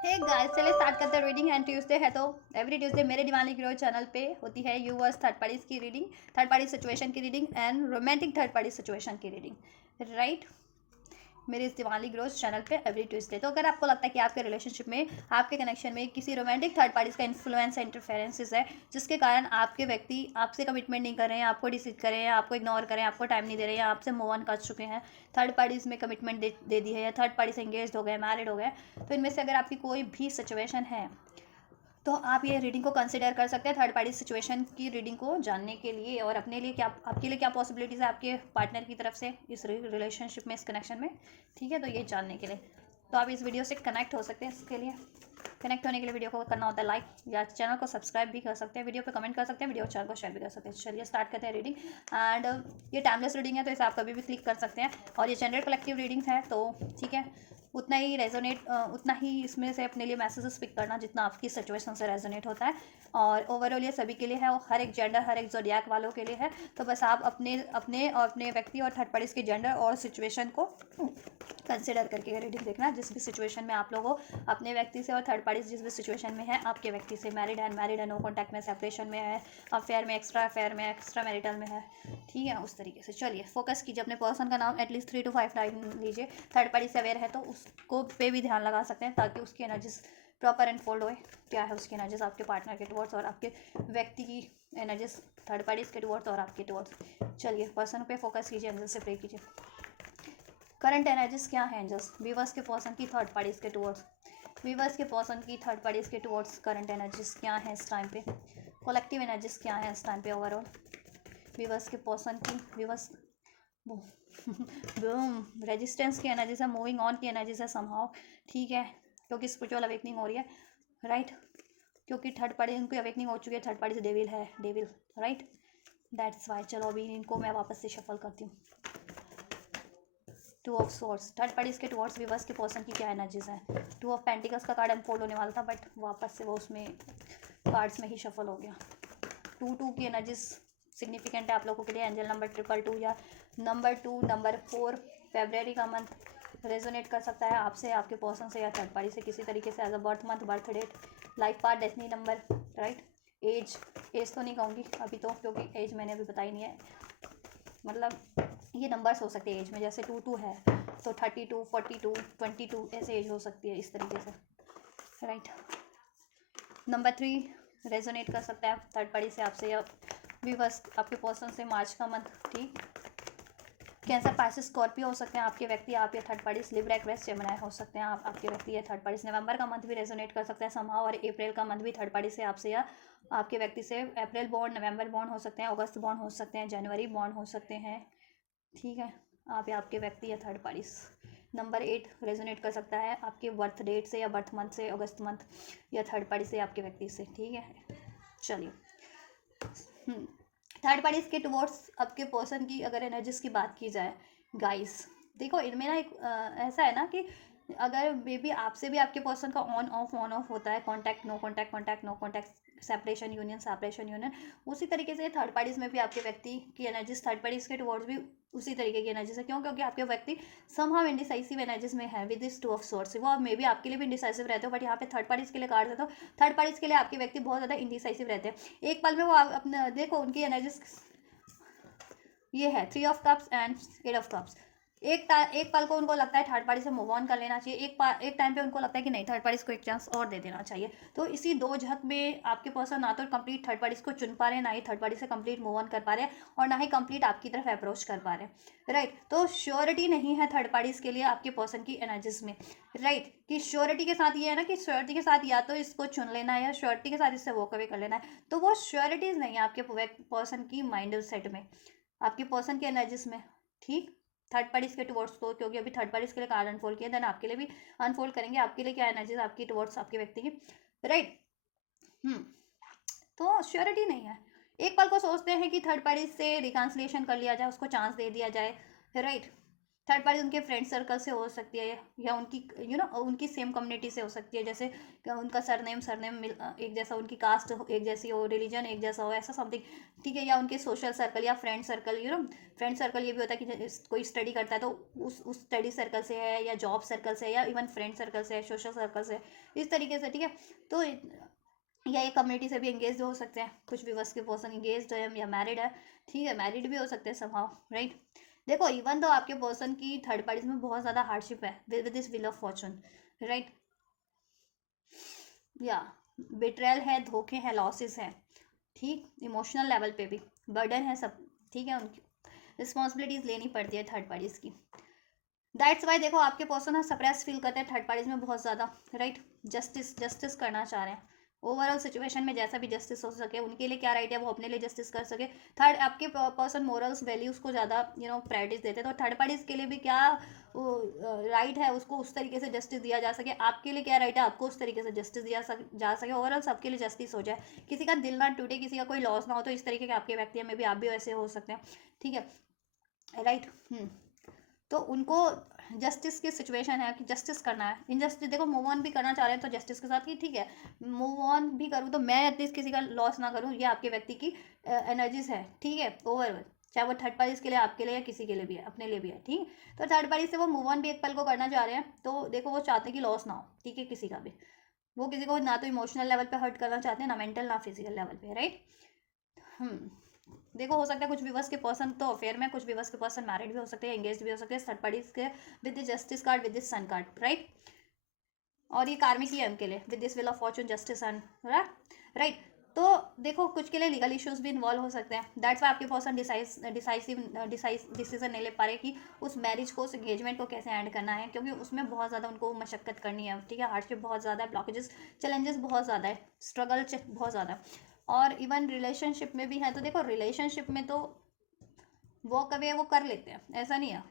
Hey guys, चलिए start करते हैं रीडिंग। एंड ट्यूसडे है तो एवरी ट्यूसडे मेरे दिवाली ग्रो चैनल पे होती है यूवर्स थर्ड पार्टीज की रीडिंग, थर्ड पार्टी सिचुएशन की reading and romantic third party situation की रीडिंग, राइट। मेरे इस दिवाली ग्रोथ चैनल पे एवरी ट्यूसडे। तो अगर आपको लगता है कि आपके रिलेशनशिप में, आपके कनेक्शन में किसी रोमांटिक थर्ड पार्टीज का इन्फ्लुएंस है, इंटरफेरेंसेस है, जिसके कारण आपके व्यक्ति आपसे कमिटमेंट नहीं कर रहे हैं, आपको डिसीड कर रहे हैं, आपको इग्नोर करें, आपको टाइम नहीं दे रहे हैं, आपसे मूव ऑन कर चुके हैं, थर्ड पार्टीज में कमिटमेंट दे दी है या थर्ड पार्टी से एंगेज हो गए, मैरिड हो गए, तो इनमें से अगर आपकी कोई भी सिचुएशन है तो आप ये रीडिंग को कंसिडर कर सकते हैं थर्ड पार्टी सिचुएशन की रीडिंग को जानने के लिए, और अपने लिए क्या, आपके लिए क्या पॉसिबिलिटीज़ है आपके पार्टनर की तरफ से इस रिलेशनशिप में, इस कनेक्शन में, ठीक है। तो ये जानने के लिए तो आप इस वीडियो से कनेक्ट हो सकते हैं। इसके लिए कनेक्ट होने के लिए वीडियो को करना होता है लाइक, या चैनल को सब्सक्राइब भी कर सकते हैं, वीडियो पे कमेंट कर सकते हैं, वीडियो चैनल को शेयर भी कर सकते हैं। चलिए स्टार्ट करते हैं रीडिंग। एंड ये टाइमलेस रीडिंग है तो इसे आप कभी भी क्लिक कर सकते हैं, और ये जनरल कलेक्टिव रीडिंग है तो ठीक है, उतना ही रेजोनेट, उतना ही इसमें से अपने लिए मैसेजेस पिक करना जितना आपकी सिचुएशन से रेजोनेट होता है। और ओवरऑल ये सभी के लिए है, और हर एक जेंडर, हर एक जोडियाक वालों के लिए है। तो बस आप अपने अपने और अपने व्यक्ति और थर्ड पार्टीज के जेंडर और सिचुएशन को कंसिडर करके रीडिंग देखना। जिस भी सिचुएशन में आप लोग हो अपने व्यक्ति से, और थर्ड पार्टी जिस भी सिचुएशन में है आपके व्यक्ति से, मैरिड है, नो कॉन्टैक्ट में, सेपरेशन में है, अफेयर में, एक्स्ट्रा मैरिटल में है, ठीक है, उस तरीके से। चलिए फोकस कीजिए अपने पर्सन का नाम एटलीस्ट 3 to 5 टाइम लीजिए। थर्ड पार्टी से अवेयर है तो उसको पे भी ध्यान लगा सकते हैं, ताकि उसकी एनर्जीज प्रॉपर एनफोल्ड होए। क्या है उसकी एनर्जीज आपके पार्टनर के टुवर्ड्स, और आपके व्यक्ति की एनर्जीज थर्ड पार्टीज के टुवर्ड्स और आपके टुवर्ड्स। चलिए पर्सन पे फोकस कीजिए, एंजल से प्रे कीजिए। करंट एनर्जीज क्या है एंजल्स वीवर्स के पर्सन की थर्ड पार्टीज के टुवर्ड्स, वीवर्स के पर्सन की थर्ड पार्टीज के टुवर्ड्स करंट एनर्जीज क्या है इस टाइम पे, कलेक्टिव एनर्जीज क्या है इस टाइम पे ओवरऑल वीवर्स के पर्सन की, वीवर्स बूम रेजिस्टेंस की एनर्जीज है, मूविंग ऑन की एनर्जीज है समहाउ, ठीक है, क्योंकि स्पिरिचुअल अवेकनिंग हो रही है, राइट। क्योंकि थर्ड पार्टी उनकी अवेकनिंग हो चुकी है, थर्ड पार्टी से डेविल है, डेविल, राइट, दैट्स वाई। चलो अभी इनको मैं वापस से शफल करती हूँ। Two of source third parties के टुवर्ड्स वीवर्स के पर्सन की क्या एनर्जीज है। टू ऑफ पेंटिकल्स का कार्ड अनफोल्ड होने वाला था, बट वापस से वो उसमें कार्ड्स में ही शफल हो गया। 2 की एनर्जीज सिग्निफिकेंट है आप लोगों के लिए। एंजल नंबर 222 या नंबर 2, नंबर 4 फेब्रवरी का मंथ रेजोनेट कर सकता है आपसे, आपके पर्सन से या थर्ड पार्टी से किसी तरीके से, as a birth month, birth date, life path, destiny number, right. As, as तो नहीं कहूँगी अभी तो, क्योंकि एज मैंने अभी बताई नहीं है, मतलब ये नंबर्स हो सकते हैं एज में, जैसे 2 है तो 32, 42, 22 ऐसे एज हो सकती है इस तरीके से, राइट। नंबर 3 रेजोनेट कर सकता है थर्ड पार्टी से आपसे, या वीवर्स आपके पर्सन से मार्च का मंथ, ठीक। कैंसर, पाइसेस, स्कॉर्पियो हो सकते हैं आपके व्यक्ति, आप या third party, Libra, Aquarius, Gemini हो सकते हैं आप, आपके व्यक्ति या थर्ड पार्टी। नवंबर का मंथ भी रेजोनेट कर सकता है समहाउ, और अप्रैल का मंथ भी थर्ड पार्टी से आपसे या आपके व्यक्ति से। अप्रैल बॉन्ड, नवंबर बॉन्ड हो सकते हैं, अगस्त बॉन्ड हो सकते हैं, जनवरी बॉन्ड हो सकते हैं, ठीक है, आप या आपके व्यक्ति या थर्ड पार्टी। नंबर 8 रेजोनेट कर सकता है आपके बर्थ डेट से या बर्थ मंथ से, अगस्त मंथ, या थर्ड पार्टी से आपके व्यक्ति से, ठीक है। चलिए थर्ड पार्टीज के टुवर्ड्स आपके पर्सन की अगर एनर्जीज की बात की जाए गाइस, देखो इनमें ना एक ऐसा है ना कि अगर मे बी आपसे भी आपके पर्सन का ऑन ऑफ होता है, contact, no contact, contact, no contact, separation union, separation union, उसी तरीके से थर्ड पार्टीज में भी आपके व्यक्ति की एनर्जीज थर्ड पार्टीज के टुवर्ड्स भी उसी तरीके की एनर्जीज है। क्यों? क्योंकि आपके व्यक्ति समहाउ इंडिसाइसिव एनर्जीज में है विद दिस 2 ऑफ सोर्स। वो मे बी आपके लिए भी इंडिसाइसिव रहते हो, बट यहाँ पे थर्ड पार्टीज के लिए कार्ड है तो थर्ड पार्टीज के लिए आपके व्यक्ति बहुत ज़्यादा इंडिसाइसिव रहते हैं। एक पल में वो अपने देखो उनकी एनर्जीज ये है 3 of cups and 8 of cups. एक पल को उनको लगता है थर्ड पार्टी से मूव ऑन कर लेना चाहिए, एक टाइम पे उनको लगता है कि नहीं, थर्ड पार्टी को एक चांस और दे देना चाहिए। तो इसी दो झक में आपके पर्सन ना तो कंप्लीट थर्ड पार्टी को चुन पा रहे हैं, ना ही थर्ड पार्टी से कंप्लीट मूव ऑन कर पा रहे हैं, और ना ही कंप्लीट आपकी तरफ अप्रोच कर पा रहे हैं, राइट। तो श्योरिटी नहीं है थर्ड पार्टीज के लिए आपके पर्सन की एनर्जीज में, राइट। कि श्योरिटी के साथ ये है ना कि श्योरिटी के साथ या तो इसको चुन लेना है, या श्योरिटी के साथ इससे वॉक अवे कर लेना है, तो वो श्योरिटीज नहीं है आपके पर्सन की माइंड सेट में, आपके पर्सन की एनर्जीज में, ठीक। थर्ड पार्टीज के टुवर्ड्स को, क्योंकि अभी थर्ड पार्टीज के लिए कार्ड अनफोल्ड किया, देन आपके लिए भी अनफोल्ड करेंगे आपके लिए क्या एनर्जीज आपकी टुवर्ड्स आपके व्यक्ति की, राइट। तो श्योरिटी नहीं है। एक पल को सोचते हैं कि थर्ड पार्टी से रिकॉन्सिलिएशन कर लिया जाए, उसको चांस दे दिया जाए, राइट। थर्ड पार्टी उनके फ्रेंड सर्कल से हो सकती है, या उनकी उनकी सेम कम्युनिटी से हो सकती है, जैसे उनका सरनेम एक जैसा, उनकी कास्ट एक जैसी हो, रिलीजन एक जैसा हो, ऐसा समथिंग, ठीक है। या उनके सोशल सर्कल या फ्रेंड सर्कल, फ्रेंड सर्कल ये भी होता है कि कोई स्टडी करता है तो उस स्टडी सर्कल से है, या जॉब सर्कल से है, या इवन फ्रेंड सर्कल से है, सोशल सर्कल से है, इस तरीके से, ठीक है। तो या ये कम्युनिटी से भी एंगेज हो सकते हैं, कुछ भी वर्ष के पर्सन एंगेज है या मैरिड है, ठीक है, मैरिड भी हो सकते हैं समहाउ, राइट। देखो इवन तो आपके पर्सन की थर्ड पार्टीज में बहुत ज़्यादा हार्डशिप है with this wheel of Fortune, right, या बिट्रेल है, धोखे हैं, लॉसेस हैं, ठीक, इमोशनल लेवल पे भी बर्डन है सब, ठीक है, उनकी रिस्पॉन्सिबिलिटीज लेनी पड़ती है थर्ड पार्टीज की। दैट्स वाई देखो आपके पर्सन ना सप्रेस फील करते हैं थर्ड पार्टीज में बहुत ज़्यादा, राइट। जस्टिस करना चाह रहे हैं, ओवरऑल सिचुएशन में जैसा भी जस्टिस हो सके उनके लिए क्या राइट है वो अपने लिए जस्टिस कर सके। थर्ड आपके पर्सन मोरल्स वैल्यूज़ को ज़्यादा प्रायोरिटीज देते हैं, तो थर्ड पार्टीज के लिए भी क्या राइट है उसको उस तरीके से जस्टिस दिया जा सके, आपके लिए क्या राइट है आपको उस तरीके से जस्टिस दिया जा सके, ओवरऑल सबके लिए जस्टिस हो जाए, किसी का दिल ना टूटे, किसी का कोई लॉस ना हो। तो इस तरीके के आपके व्यक्ति में भी आप भी वैसे हो सकते हैं, ठीक है, राइट। तो उनको जस्टिस की सिचुएशन है कि जस्टिस करना है, इनजस्टिस देखो मूव ऑन भी करना चाह रहे हैं तो जस्टिस के साथ कि ठीक है मूव ऑन भी करूँ तो मैं एटलीस्ट किसी का लॉस ना करूँ, ये आपके व्यक्ति की एनर्जीज है, ठीक है, ओवरऑल चाहे वो थर्ड पार्टीज के लिए, आपके लिए, या किसी के लिए भी है, अपने लिए भी है, ठीक। तो थर्ड पार्टी से वो मूव ऑन भी एक पल को करना चाह रहे हैं, तो देखो वो चाहते हैं कि लॉस ना हो, ठीक है, किसी का भी, वो किसी को ना तो इमोशनल लेवल पे हर्ट करना चाहते हैं, ना मेंटल ना फिजिकल लेवल पे, राइट। देखो हो सकता है कुछ व्यूवर्स के पर्सन तो अफेयर में, कुछ व्यूवर्स के पर्सन मैरिड भी हो सकते हैं, एंगेज भी हो सकते हैं, थर्ड पार्टीज के with the justice card, with this sun card, right. और ये कार्मिक ही है उनके लिए with this wheel of fortune, justice sun, right. तो देखो कुछ के लिए लीगल इश्यूज भी इन्वॉल्व हो सकते हैं, दैट्स वाई आपके पर्सन डिसीजन नहीं ले पा रहे कि उस मैरिज को, उस एंगेजमेंट को कैसे एंड करना है, क्योंकि उसमें बहुत ज़्यादा उनको मशक्कत करनी है, ठीक है, हार्डशिप बहुत ज़्यादा है, ब्लॉकेजेस, चैलेंजेस बहुत ज़्यादा है, स्ट्रगल बहुत ज़्यादा है। और इवन रिलेशनशिप में भी है, तो देखो रिलेशनशिप में तो वॉक अवे वो कर लेते हैं, ऐसा नहीं है,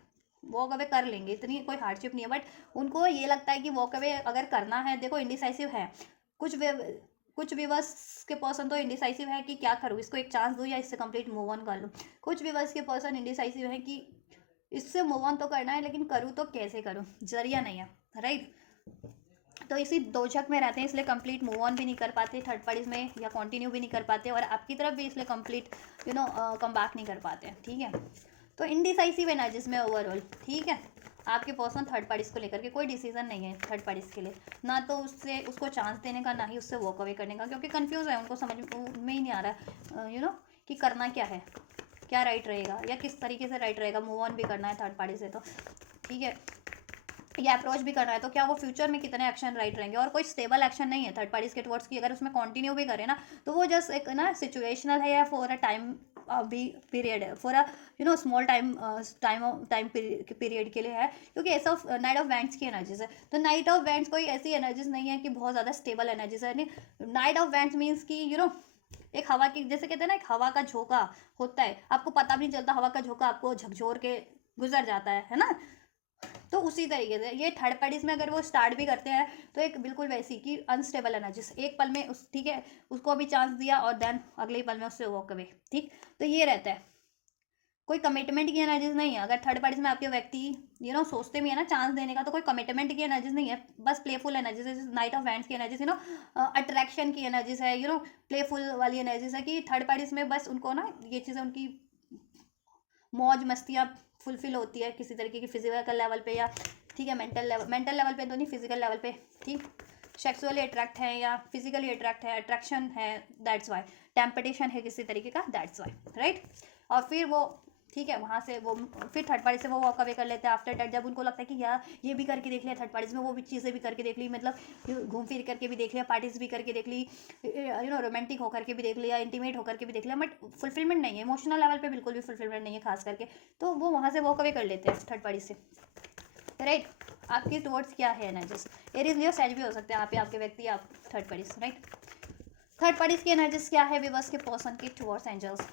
वॉक अवे कर लेंगे, इतनी कोई हार्डशिप नहीं है, बट उनको ये लगता है कि वॉक अवे अगर करना है, देखो इंडिसाइसिव है, कुछ व्यूवर्स के पर्सन तो इंडिसाइसिव है कि क्या करूँ, इसको एक चांस दूँ या इससे कंप्लीट मूव ऑन कर लूँ। कुछ व्यूवर्स के पर्सन इंडिसाइसिव है कि इससे मूव ऑन तो करना है लेकिन करूँ तो कैसे करूँ, जरिया नहीं है, राइट। तो इसी दोझक में रहते हैं, इसलिए कंप्लीट मूव ऑन भी नहीं कर पाते थर्ड पार्टीज में, या कंटिन्यू भी नहीं कर पाते, और आपकी तरफ भी इसलिए कंप्लीट कम बैक नहीं कर पाते, ठीक है। तो इनडिसाइसिव एनर्जीज में ओवरऑल, ठीक है, आपके पर्सन थर्ड पार्टीज को लेकर के कोई डिसीजन नहीं है थर्ड पार्टीज के लिए, ना तो उसको चांस देने का, ना ही उससे वॉक अवे करने का, क्योंकि कंफ्यूज है, उनको समझ में ही नहीं आ रहा है कि करना क्या है, क्या राइट रहेगा या किस तरीके से राइट रहेगा, मूव ऑन भी करना है थर्ड पार्टी से तो, ठीक है, या अप्रोच भी करना है, तो क्या वो फ्यूचर में कितने एक्शन राइट रहेंगे, और कोई स्टेबल एक्शन नहीं है थर्ड पार्टीज के टुवर्ड्स की, अगर उसमें कंटिन्यू भी करे ना तो वो जस्ट एक ना सिचुएशनल है, या फॉर अ टाइम भी पीरियड है, for a small time period के लिए है, क्योंकि ऐसा नाइट ऑफ वेंट्स की एनर्जीज है। तो नाइट ऑफ वेंट्स कोई ऐसी एनर्जीज नहीं है कि बहुत ज़्यादा स्टेबल एनर्जीज है, नाइट ऑफ वेंट्स मीन्स कि एक हवा की, जैसे कहते हैं ना, एक हवा का झोंका होता है, आपको पता भी नहीं चलता, हवा का झोंका आपको झकझोर के गुजर जाता है ना। तो उसी तरीके से ये थर्ड पार्टीज में अगर वो स्टार्ट भी करते हैं तो एक बिल्कुल वैसी कि अनस्टेबल एनर्जीज, एक पल में उस, ठीक है, उसको अभी चांस दिया और देन अगले ही पल में उससे वॉक अवे, ठीक। तो ये रहता है, कोई कमिटमेंट की एनर्जीज नहीं है, अगर थर्ड पार्टीज में आपके व्यक्ति सोचते भी है ना चांस देने का, तो कोई कमिटमेंट की एनर्जीज नहीं है, बस प्लेफुल एनर्जीज है, नाइट ऑफ वैंड्स की एनर्जीज अट्रैक्शन की एनर्जीज है, प्लेफुल वाली एनर्जीज है कि थर्ड पार्टीज में बस उनको ना ये चीज़ें, उनकी मौज मस्तियाँ फुलफिल होती है किसी तरीके की फिजिकल लेवल पे, या ठीक है मेंटल लेवल पे तो नहीं, फिजिकल लेवल पे, ठीक, सेक्सुअली अट्रैक्ट है या फिजिकली अट्रैक्ट है, अट्रैक्शन है, दैट्स वाई, टेम्पटेशन है किसी तरीके का, दैट्स वाई, राइट। और फिर वो, ठीक है, वहाँ से वो फिर थर्ड पार्टी से वो वॉक अवे कर लेते हैं आफ्टर डेट, जब उनको लगता है कि यार ये भी करके देख लिया थर्ड पार्टीज में, वो भी चीज़ें भी करके देख ली, मतलब घूम फिर करके भी देख लिया, पार्टीज भी करके देख ली, रोमांटिक होकर के भी देख लिया, इंटीमेट होकर के भी देख लिया, बट फुलफिलमेंट नहीं है, इमोशनल लेवल पे बिल्कुल भी फुलफिलमेंट नहीं है खास करके, तो वो वहाँ से वॉक अवे कर लेते हैं थर्ड पार्टी से, राइट। आपकी टुवर्ड्स क्या है एनर्जीज, एरीज लियो सैज भी हो सकते हैं, आपके व्यक्ति, आप third parties, right. Third parties की एनर्जीज क्या है विवर्स के पर्सन की towards angels,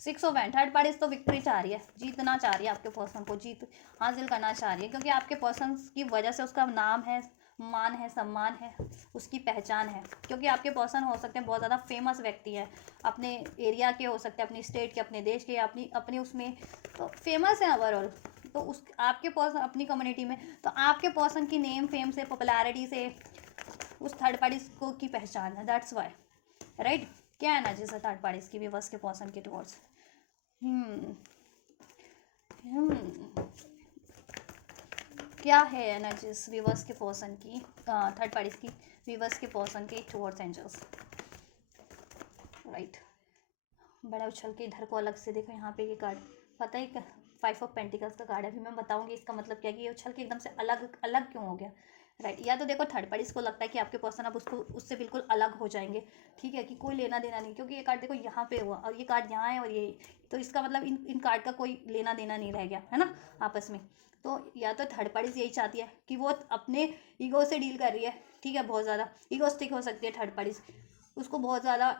6 of wand, third party तो विक्ट्री चाह रही है, जीतना चाह रही है, आपके पर्सन को जीत हासिल करना चाह रही है, क्योंकि आपके पर्सन की वजह से उसका नाम है, मान है, सम्मान है, उसकी पहचान है, क्योंकि आपके पर्सन हो सकते हैं बहुत ज़्यादा फेमस व्यक्ति हैं, अपने एरिया के हो सकते हैं, अपनी स्टेट के, अपने देश के, अपनी उसमें तो फेमस है ओवरऑल, तो उस आपके पर्सन अपनी कम्युनिटी में, तो आपके पर्सन की नेम फेम से, पॉपुलैरिटी से उस थर्ड पार्टी को की पहचान है, दैट्स वाई, राइट। क्या एनर्जीज है थर्ड पार्टीज की व्यूअर्स के पर्सन के टुवर्ड्स? क्या है एनर्जीज व्यूअर्स के पर्सन की, थर्ड पार्टीज की व्यूअर्स के पर्सन के टुवर्ड्स एंजल्स, राइट। बड़ा उछल के इधर को अलग से देखो, यहाँ पे ये कार्ड पता है 5 ऑफ पेंटिकल्स का कार्ड है। अभी मैं बताऊंगी इसका मतलब क्या है कि ये उछल के एकदम से अलग अलग क्यों हो गया, राइट। या तो देखो थर्ड पार्टी को लगता है कि आपके पर्सन अब उसको उससे बिल्कुल अलग हो जाएंगे, ठीक है, कि कोई लेना देना नहीं, क्योंकि ये कार्ड देखो यहाँ पे हुआ और ये कार्ड यहाँ है और ये, तो इसका मतलब इन कार्ड का कोई लेना देना नहीं रह गया है ना आपस में। तो या तो थर्ड पार्टी यही चाहती है कि वो अपने ईगो से डील कर रही है, ठीक है, बहुत ज़्यादा ईगोस्टिक हो सकती है थर्ड पार्टी, उसको बहुत ज़्यादा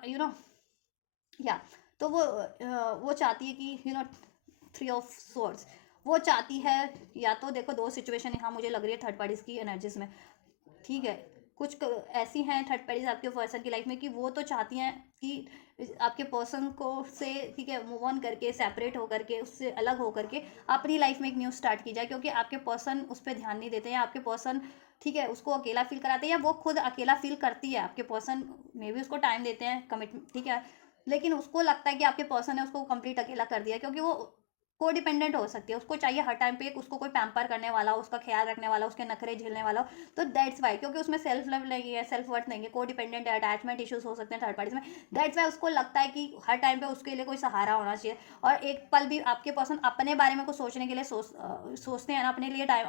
या तो वो चाहती है कि 3 ऑफ स्वॉर्ड्स, वो चाहती है, या तो देखो दो सिचुएशन यहाँ मुझे लग रही है थर्ड पार्टीज की एनर्जीज में, ठीक है। कुछ ऐसी हैं थर्ड पार्टीज आपके पर्सन की लाइफ में कि वो तो चाहती हैं कि आपके पर्सन को से, ठीक है, मूव ऑन करके, सेपरेट होकर के, उससे अलग होकर के अपनी लाइफ में एक न्यू स्टार्ट की जाए, क्योंकि आपके पर्सन उस पर ध्यान नहीं देते हैं, आपके पर्सन, ठीक है, उसको अकेला फील कराते हैं, या वो खुद अकेला फील करती है, आपके पर्सन में भी उसको टाइम देते हैं, कमिट, ठीक है, लेकिन उसको लगता है कि आपके पर्सन ने उसको कंप्लीट अकेला कर दिया, क्योंकि वो को डिपेंडेंट हो सकती है, उसको चाहिए हर टाइम पे उसको कोई पैम्पर करने वाला हो, उसका ख्याल रखने वाला, उसके नखरे झेलने वाला हो, तो दैट्स वाई, क्योंकि उसमें सेल्फ लव नहीं है, सेल्फ वर्थ नहीं है, को डिपेंडेंट है, अटैचमेंट इश्यूज हो सकते हैं थर्ड पार्टीज में, दैट्स वाई उसको लगता है कि हर टाइम पे उसके लिए कोई सहारा होना चाहिए, और एक पल भी आपके पर्सन अपने बारे में कुछ सोचने के लिए सोचते हैं ना, अपने लिए टाइम,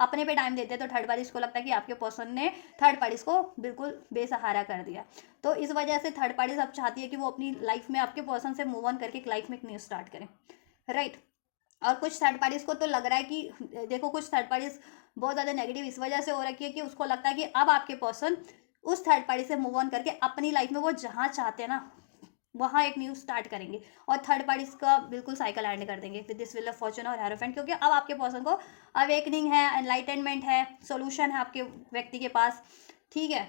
अपने पे टाइम देते हैं, तो थर्ड पार्टीज को लगता है कि आपके पर्सन ने थर्ड पार्टीज को बिल्कुल बेसहारा कर दिया, तो इस वजह से थर्ड पार्टीज अब चाहती है कि वो अपनी लाइफ में आपके पर्सन से मूव ऑन करके एक लाइफ में एक न्यू स्टार्ट करें, राइट। और कुछ थर्ड पार्टीज को तो लग रहा है कि देखो कुछ थर्ड पार्टीज बहुत ज़्यादा नेगेटिव इस वजह से हो रखी है कि उसको लगता है कि अब आपके पर्सन उस थर्ड पार्टी से मूव ऑन करके अपनी लाइफ में वो जहाँ चाहते हैं ना वहाँ एक न्यू स्टार्ट करेंगे, और थर्ड पार्टीज का बिल्कुल साइकिल एंड कर देंगे with this wheel of Fortune और हेरोफेंट, क्योंकि अब आपके पर्सन को अवेकनिंग है, एनलाइटनमेंट है, सोल्यूशन है आपके व्यक्ति के पास, ठीक है,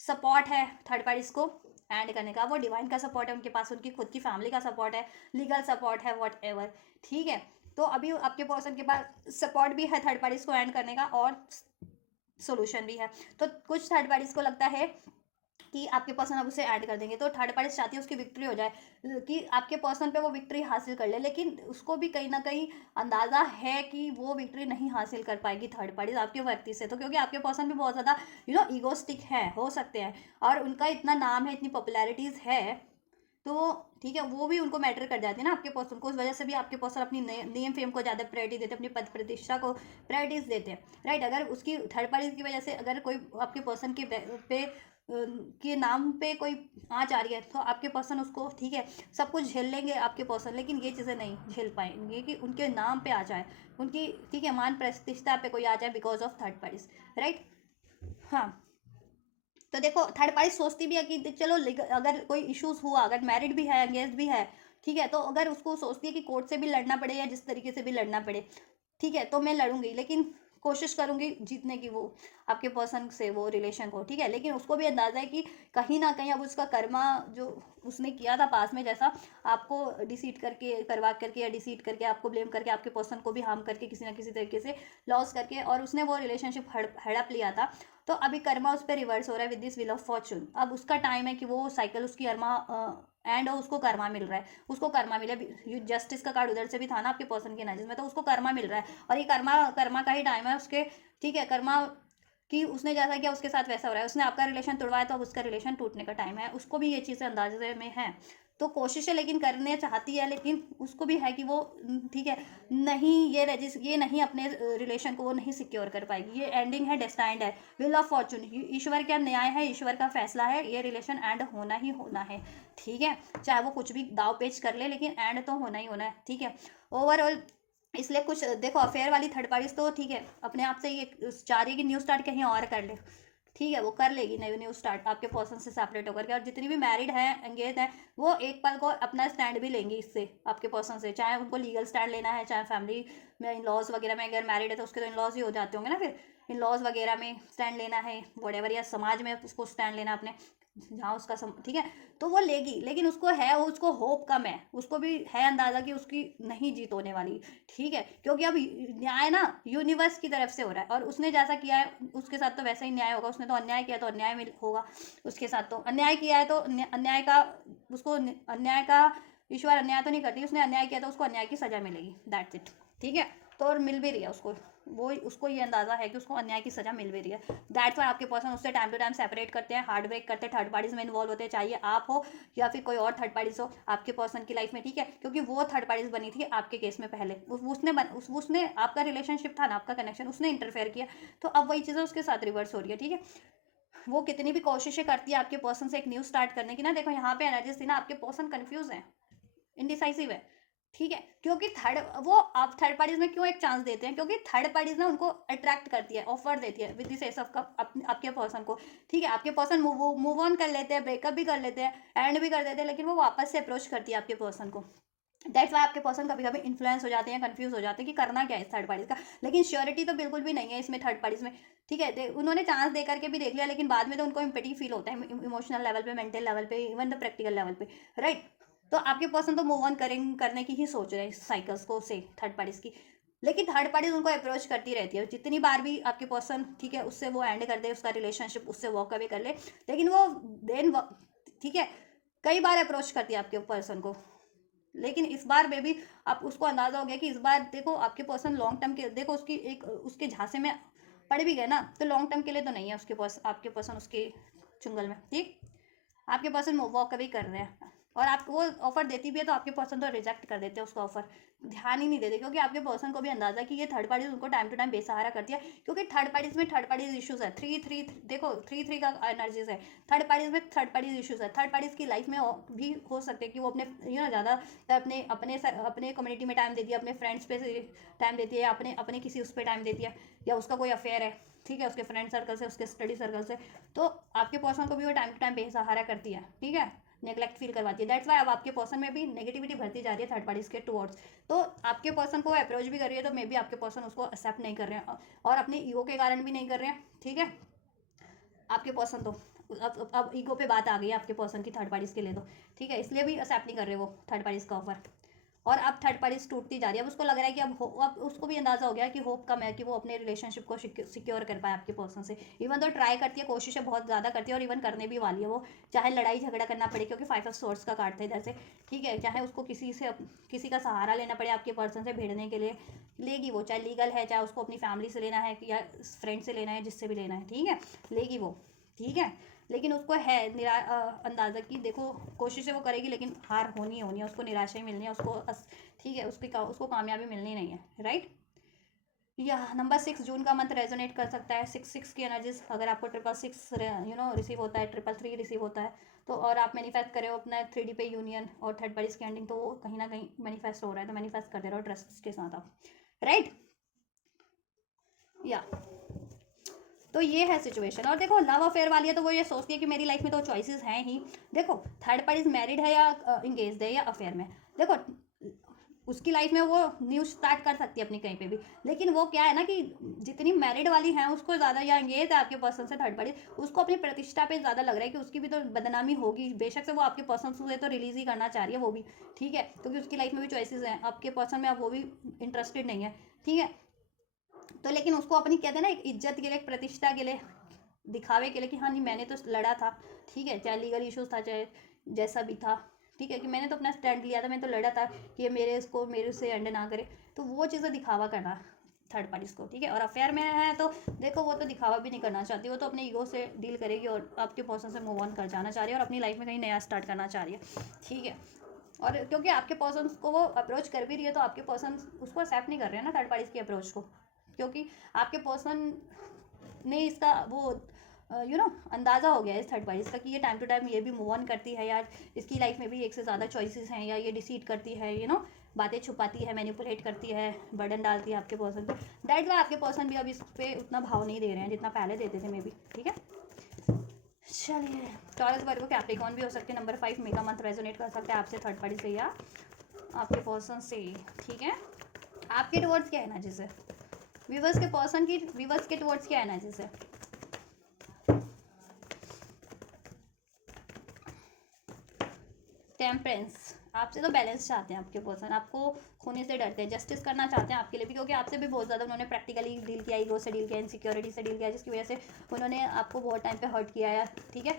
सपोर्ट है थर्ड पार्टीज को एंड करने का, वो डिवाइन का सपोर्ट है उनके पास, उनकी खुद की फैमिली का सपोर्ट है, लीगल सपोर्ट है, वॉट एवर, ठीक है। तो अभी आपके पर्सन के पास सपोर्ट भी है थर्ड पार्टीज को एंड करने का, और सोल्यूशन भी है, तो कुछ थर्ड पार्टीज को लगता है कि आपके पर्सन अब उसे ऐड कर देंगे, तो थर्ड पार्टी चाहती है उसकी विक्ट्री हो जाए, कि आपके पर्सन पे वो विक्ट्री हासिल कर ले, लेकिन उसको भी कहीं ना कहीं अंदाज़ा है कि वो विक्ट्री नहीं हासिल कर पाएगी थर्ड पार्टी आपके व्यक्ति से, तो क्योंकि आपके पर्सन भी बहुत ज़्यादा ईगोस्टिक है, हो सकते हैं, और उनका इतना नाम है, इतनी पॉपुलैरिटीज़ है, तो ठीक है, वो भी उनको मैटर कर जाती है ना आपके पर्सन को, उस वजह से भी आपके पर्सन अपनी नेम फेम को ज़्यादा प्रायोरिटी देते हैं, अपनी पद प्रतिष्ठा को प्रायोरिटीज देते हैं, राइट। अगर उसकी थर्ड पार्टी की वजह से अगर कोई आपके पर्सन के पे के नाम पे कोई आँच आ रही है, तो आपके पर्सन उसको, ठीक है, सब कुछ झेल लेंगे आपके पर्सन, लेकिन ये चीज़ें नहीं झेल पाएंगे कि उनके नाम पे आ जाए, उनकी, ठीक है, मान प्रतिष्ठा पे कोई आ जाए because of third parties, right. हाँ, तो देखो थर्ड पार्टी सोचती भी है कि चलो अगर कोई इश्यूज हुआ, अगर मैरिड भी है, एंगेज भी है, ठीक है, तो अगर उसको सोचती है कि कोर्ट से भी लड़ना पड़े या जिस तरीके से भी लड़ना पड़े, ठीक है, तो मैं लड़ूंगी, लेकिन कोशिश करूंगी जीतने की वो आपके पर्सन से वो रिलेशन को, ठीक है, लेकिन उसको भी अंदाजा है कि कहीं ना कहीं अब उसका कर्मा जो उसने किया था पास में, जैसा आपको डिसीट करके, करवा करके या डिसीट करके, आपको ब्लेम करके, आपके पर्सन को भी हार्म करके, किसी ना किसी तरीके से लॉस करके, और उसने वो रिलेशनशिप हड़प लिया था, तो अभी कर्मा उस पर रिवर्स हो रहा है with this wheel of Fortune, अब उसका टाइम है कि वो साइकिल उसकी कर्मा एंड उसको कर्मा मिल रहा है, उसको कर्मा मिला, जस्टिस का कार्ड उधर से भी था ना आपके पर्सन के एनर्जीज में, तो उसको कर्मा मिल रहा है, और ये कर्मा का ही टाइम है उसके, ठीक है, कर्मा कि उसने जैसा किया उसके साथ वैसा हो रहा है, उसने आपका रिलेशन तोड़वाया तो अब उसका रिलेशन टूटने का टाइम है, उसको भी ये चीज़ें अंदाजे में है, तो कोशिश है लेकिन करने चाहती है, लेकिन उसको भी है कि वो, ठीक है, नहीं ये नहीं अपने रिलेशन को वो नहीं सिक्योर कर पाएगी, ये एंडिंग है, डेस्टाइंड है, विल ऑफ फॉर्चून, ईश्वर का न्याय है, ईश्वर का फैसला है, ये रिलेशन एंड होना ही होना है, ठीक है, चाहे वो कुछ भी दाव पेच कर ले, लेकिन एंड तो होना ही होना है, ठीक है, ओवरऑल। इसलिए कुछ देखो अफेयर वाली थर्ड पार्टीज तो, ठीक है, अपने आप से ये चाह रही है कि न्यू स्टार्ट कहीं और कर ले, ठीक है, वो कर लेगी न्यू स्टार्ट आपके पर्सन से सेपरेट होकर के, और जितनी भी मैरिड है, एंगेज है, वो एक पल को अपना स्टैंड भी लेंगी इससे आपके पर्सन से, चाहे उनको लीगल स्टैंड लेना है, चाहे फैमिली में इन लॉज वगैरह में, अगर मैरिड है तो उसके तो इन लॉज ही हो जाते होंगे ना फिर, इन लॉज वगैरह में स्टैंड लेना है, वॉटेवर, या समाज में उसको स्टैंड लेना अपने जहाँ उसका ठीक है, तो वो लेगी। लेकिन उसको होप कम है, उसको भी है अंदाज़ा कि उसकी नहीं जीत होने वाली, ठीक है, क्योंकि अब न्याय ना यूनिवर्स की तरफ से हो रहा है, और उसने जैसा किया है उसके साथ तो वैसा ही न्याय होगा। उसने तो अन्याय किया तो अन्याय मिल होगा उसके साथ, तो अन्याय किया है तो अन्याय का उसको अन्याय का ईश्वर अन्याय तो नहीं करती, उसने अन्याय किया तो उसको अन्याय की सज़ा मिलेगी, दैट्स इट, ठीक है। तो और मिल भी रही है उसको, वो उसको ये अंदाज़ा है कि उसको अन्याय की सज़ा मिल भी रही है। दैट्स वाई आपके पर्सन उससे टाइम टू टाइम सेपरेट करते हैं, हार्ट ब्रेक करते हैं, थर्ड पार्टीज में इन्वॉल्व होते हैं, चाहिए आप हो या फिर कोई और थर्ड पार्टीज हो आपके पर्सन की लाइफ में, ठीक है, क्योंकि वो थर्ड पार्टीज बनी थी आपके केस में पहले, उसने आपका रिलेशनशिप था ना, आपका कनेक्शन, उसने इंटरफेयर किया, तो अब वही चीज़ें उसके साथ रिवर्स हो रही है, ठीक है। वो कितनी भी कोशिशें करती है आपके पर्सन से एक न्यू स्टार्ट करने की ना, देखो यहाँ पे एनर्जीज थी ना, आपके पर्सन कंफ्यूज है, इनडिसाइसिव है, ठीक है, क्योंकि आप थर्ड पार्टीज में क्यों एक चांस देते हैं, क्योंकि थर्ड पार्टीज ना उनको अट्रैक्ट करती है, ऑफर देती है with this S of cup आपके पर्सन को, ठीक है। आपके पर्सन मूव ऑन कर लेते हैं, ब्रेकअप भी कर लेते हैं, एंड भी कर देते हैं, लेकिन वो वापस से अप्रोच करती है आपके पर्सन को। दैट्स वाई आपके पर्सन कभी कभी इन्फ्लुएंस हो जाते हैं, कंफ्यूज हो जाते हैं कि करना क्या है इस थर्ड पार्टीज का, लेकिन श्योरिटी तो बिल्कुल भी नहीं है इसमें थर्ड पार्टीज में, ठीक है। उन्होंने चांस दे करके भी देख लिया, लेकिन बाद में तो उनको इम्पेटी फील होता है, इमोशनल लेवल पे, मेंटल लेवल पे, इवन द प्रैक्टिकल लेवल पे, राइट। तो आपके पर्सन तो मूव ऑन करने की ही सोच रहे हैं साइकिल्स को से थर्ड पार्टीज की, लेकिन थर्ड पार्टीज उनको अप्रोच करती रहती है, जितनी बार भी आपके पर्सन, ठीक है, उससे वो एंड कर दे उसका रिलेशनशिप, उससे वॉक अवे कर ले, लेकिन वो देन, ठीक है, कई बार अप्रोच करती है आपके पर्सन को, लेकिन इस बार बेबी आप उसको अंदाजा हो गया कि इस बार देखो आपके पर्सन लॉन्ग टर्म के, देखो उसकी एक उसके झांसे में पड़ भी गए ना, तो लॉन्ग टर्म के लिए तो नहीं है उसके पास, आपके पर्सन उसके चुंगल में, ठीक, आपके पर्सन वॉक अवे कर रहे हैं, और आपको वो ऑफर देती भी है तो आपके पर्सन तो रिजेक्ट कर देते हैं उसका ऑफर, ध्यान ही नहीं देते, क्योंकि आपके पर्सन को भी अंदाजा कि ये थर्ड पार्टीज उनको टाइम टू टाइम बेसहारा करती है, क्योंकि थर्ड पार्टीज इशूज है, देखो थ्री का एनर्जीज है, थर्ड पार्टीज में थर्ड पार्टीज इशूज है, थर्ड पार्टीज की लाइफ में भी हो सकते हैं कि वो अपने ज़्यादा अपने अपने अपने कम्युनिटी में टाइम देती है, अपने फ्रेंड्स पे टाइम देती है, अपने अपने किसी उस पर टाइम देती है, या उसका कोई अफेयर है, ठीक है, उसके फ्रेंड सर्कल से, उसके स्टडी सर्कल से, तो आपके पर्सन को भी वो टाइम टू टाइम बेसहारा करती है, ठीक है, नेग्लेक्ट फील करवाती है। दैट्स वाई अब आपके पर्सन में भी नेगेटिविटी भरती जा रही है थर्ड पार्टीज के टुवर्ड्स, तो आपके पर्सन को अप्रोच भी कर रही है, तो मे बी आपके पर्सन उसको एक्सेप्ट नहीं कर रहे हैं, और अपने ईगो के कारण भी नहीं कर रहे हैं, ठीक है। आपके पर्सन तो अब ईगो पे बात आ गई है आपके पर्सन की थर्ड पार्टीज के लिए, तो ठीक है, इसलिए भी एक्सेप्ट नहीं कर रहे वो थर्ड पार्टीज का ऑफर, और अब थर्ड पार्टीज टूटती जा रही है, अब उसको लग रहा है कि अब उसको भी अंदाजा हो गया कि होप कम है कि वो अपने रिलेशनशिप को सिक्योर कर पाए आपके पर्सन से, इवन तो ट्राई करती है, कोशिशें बहुत ज़्यादा करती है, और इवन करने भी वाली है वो, चाहे लड़ाई झगड़ा करना पड़े, क्योंकि 5 ऑफ सोर्ड्स का कार्ड था इधर से, ठीक है, चाहे उसको किसी का सहारा लेना पड़े आपके पर्सन से भिड़ने के लिए, लेगी वो, चाहे लीगल है, चाहे उसको अपनी फैमिली से लेना है या फ्रेंड से लेना है, जिससे भी लेना है, ठीक है, लेगी वो, ठीक है, लेकिन उसको है अंदाज़ा कि देखो कोशिशें वो करेगी, लेकिन हार होनी है उसको, निराशा ही मिलनी है उसको, ठीक है, उसको कामयाबी मिलनी नहीं है, राइट। या नंबर 6 जून का मंथ रेजोनेट कर सकता है, 6 की एनर्जीज, अगर आपको 666 रिसीव होता है, 333 रिसीव होता है, तो और आप मैनिफेस्ट करें अपना 3D पे यूनियन और थर्ड पार्टीज की एंडिंग, तो वो कहीं ना कहीं मैनिफेस्ट हो रहा है, तो मैनिफेस्ट कर दे रहे हो ट्रस्ट के साथ आप, राइट। या तो ये है सिचुएशन, और देखो लव अफेयर वाली है तो वो ये सोचती है कि मेरी लाइफ में तो चॉइसेस हैं ही, देखो थर्ड पार्टीज मैरिड है या इंगेज है या अफेयर में, देखो उसकी लाइफ में वो न्यू स्टार्ट कर सकती है अपनी कहीं पे भी, लेकिन वो क्या है ना कि जितनी मैरिड वाली हैं उसको ज़्यादा, या एंगेज है आपके पर्सन से थर्ड पार्टी, उसको अपनी प्रतिष्ठा पे ज़्यादा लग रहा है कि उसकी भी तो बदनामी होगी, बेशक से वो आपके पर्सन से तो रिलीज ही करना चाह रही है वो भी, ठीक है, क्योंकि उसकी लाइफ में भी चॉइसेस हैं, आपके पर्सन में अब वो भी इंटरेस्टेड नहीं है, ठीक है, तो लेकिन उसको अपनी कहते हैं ना एक इज्जत के लिए, एक प्रतिष्ठा के लिए, दिखावे के लिए कि हाँ नहीं मैंने तो लड़ा था, ठीक है, चाहे लीगल इश्यूज था, चाहे जैसा भी था, ठीक है, कि मैंने तो अपना स्टैंड लिया था, मैंने तो लड़ा था कि ये मेरे से एंड ना करे, तो वो चीज़ें दिखावा करना थर्ड पार्टीज को, ठीक है, और अफेयर में है तो देखो वो तो दिखावा भी नहीं करना चाहती, वो तो अपने ईगो से डील करेगी और आपके पर्सन से मूव ऑन कर जाना चाह रही है और अपनी लाइफ में कहीं नया स्टार्ट करना चाह रही है, ठीक है, और क्योंकि आपके पर्सन को वो अप्रोच कर भी रही है तो आपके पर्सन उसको एक्सेप्ट नहीं कर रहे हैं ना थर्ड पार्टीज की अप्रोच को, क्योंकि आपके पर्सन ने इसका वो अंदाज़ा हो गया है इस थर्ड पार्टी का कि ये टाइम टू टाइम ये भी मूव ऑन करती है यार, इसकी लाइफ में भी एक से ज़्यादा चॉइसेस हैं, या ये डिसीड करती है, बातें छुपाती है, मैनिपुलेट करती है, बर्डन डालती है आपके पर्सन पे, दैट वाई आपके पर्सन भी अब इस पर उतना भाव नहीं दे रहे हैं जितना पहले देते थे मे बी, ठीक है। चलिए टॉरस वर्गो कैप्रिकॉर्न भी हो सकते हैं, नंबर 5 मेगा मंथ रेजोनेट कर सकते हैं आपसे थर्ड पार्टी से या आपके पर्सन से, ठीक है, आपके टुवर्ड्स क्या है ना जिसे व्यूवर्स के पर्सन की व्यूवर्स के टुवर्ड्स क्या एनर्जीज है? टेम्परेंस, आपसे तो बैलेंस चाहते हैं आपके पर्सन, आपको खोने से डरते हैं, जस्टिस करना चाहते हैं आपके लिए भी, क्योंकि आपसे भी बहुत ज़्यादा उन्होंने प्रैक्टिकली डील किया, ईगो से डील किया, इनसिक्योरिटी से डील किया, जिसकी वजह से उन्होंने आपको बहुत टाइम पे हर्ट किया है, ठीक है।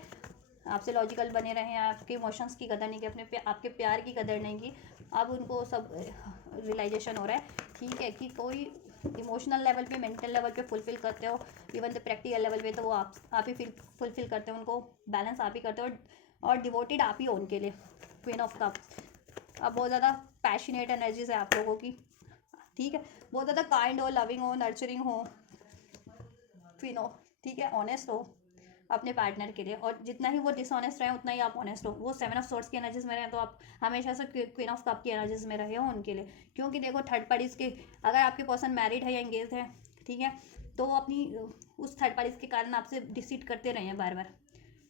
आपसे लॉजिकल बने रहे हैं, आपके इमोशंस की कदर नहीं की, आपके प्यार की कदर नहीं की। अब उनको सब रियलाइजेशन हो रहा है, ठीक है, कि कोई इमोशनल लेवल पे, मेंटल लेवल पे फुलफिल करते हो, इवन द प्रैक्टिकल लेवल पे तो वो आप ही फुलफिल करते हो, उनको बैलेंस आप ही करते हो, और डिवोटेड आप ही हो उनके लिए। क्वीन ऑफ कप्स, अब बहुत ज़्यादा पैशनेट एनर्जीज है आप लोगों की, ठीक है, बहुत ज़्यादा काइंड हो, लविंग हो, नर्चरिंग हो, क्वीन हो, ठीक है, ऑनेस्ट हो अपने पार्टनर के लिए, और जितना ही वो डिसऑनेस्ट रहे उतना ही आप ऑनेस्ट हो। वो 7 ऑफ सोर्ट्स की एनर्जीज में रहे तो आप हमेशा से क्वीन ऑफ कप की एनर्जीज में रहे हो उनके लिए, क्योंकि देखो थर्ड पार्टीज के, अगर आपके पर्सन मैरिड है या एंगेज है, ठीक है, तो वो अपनी उस थर्ड पार्टीज के कारण आपसे डिसीट करते रहे हैं बार बार,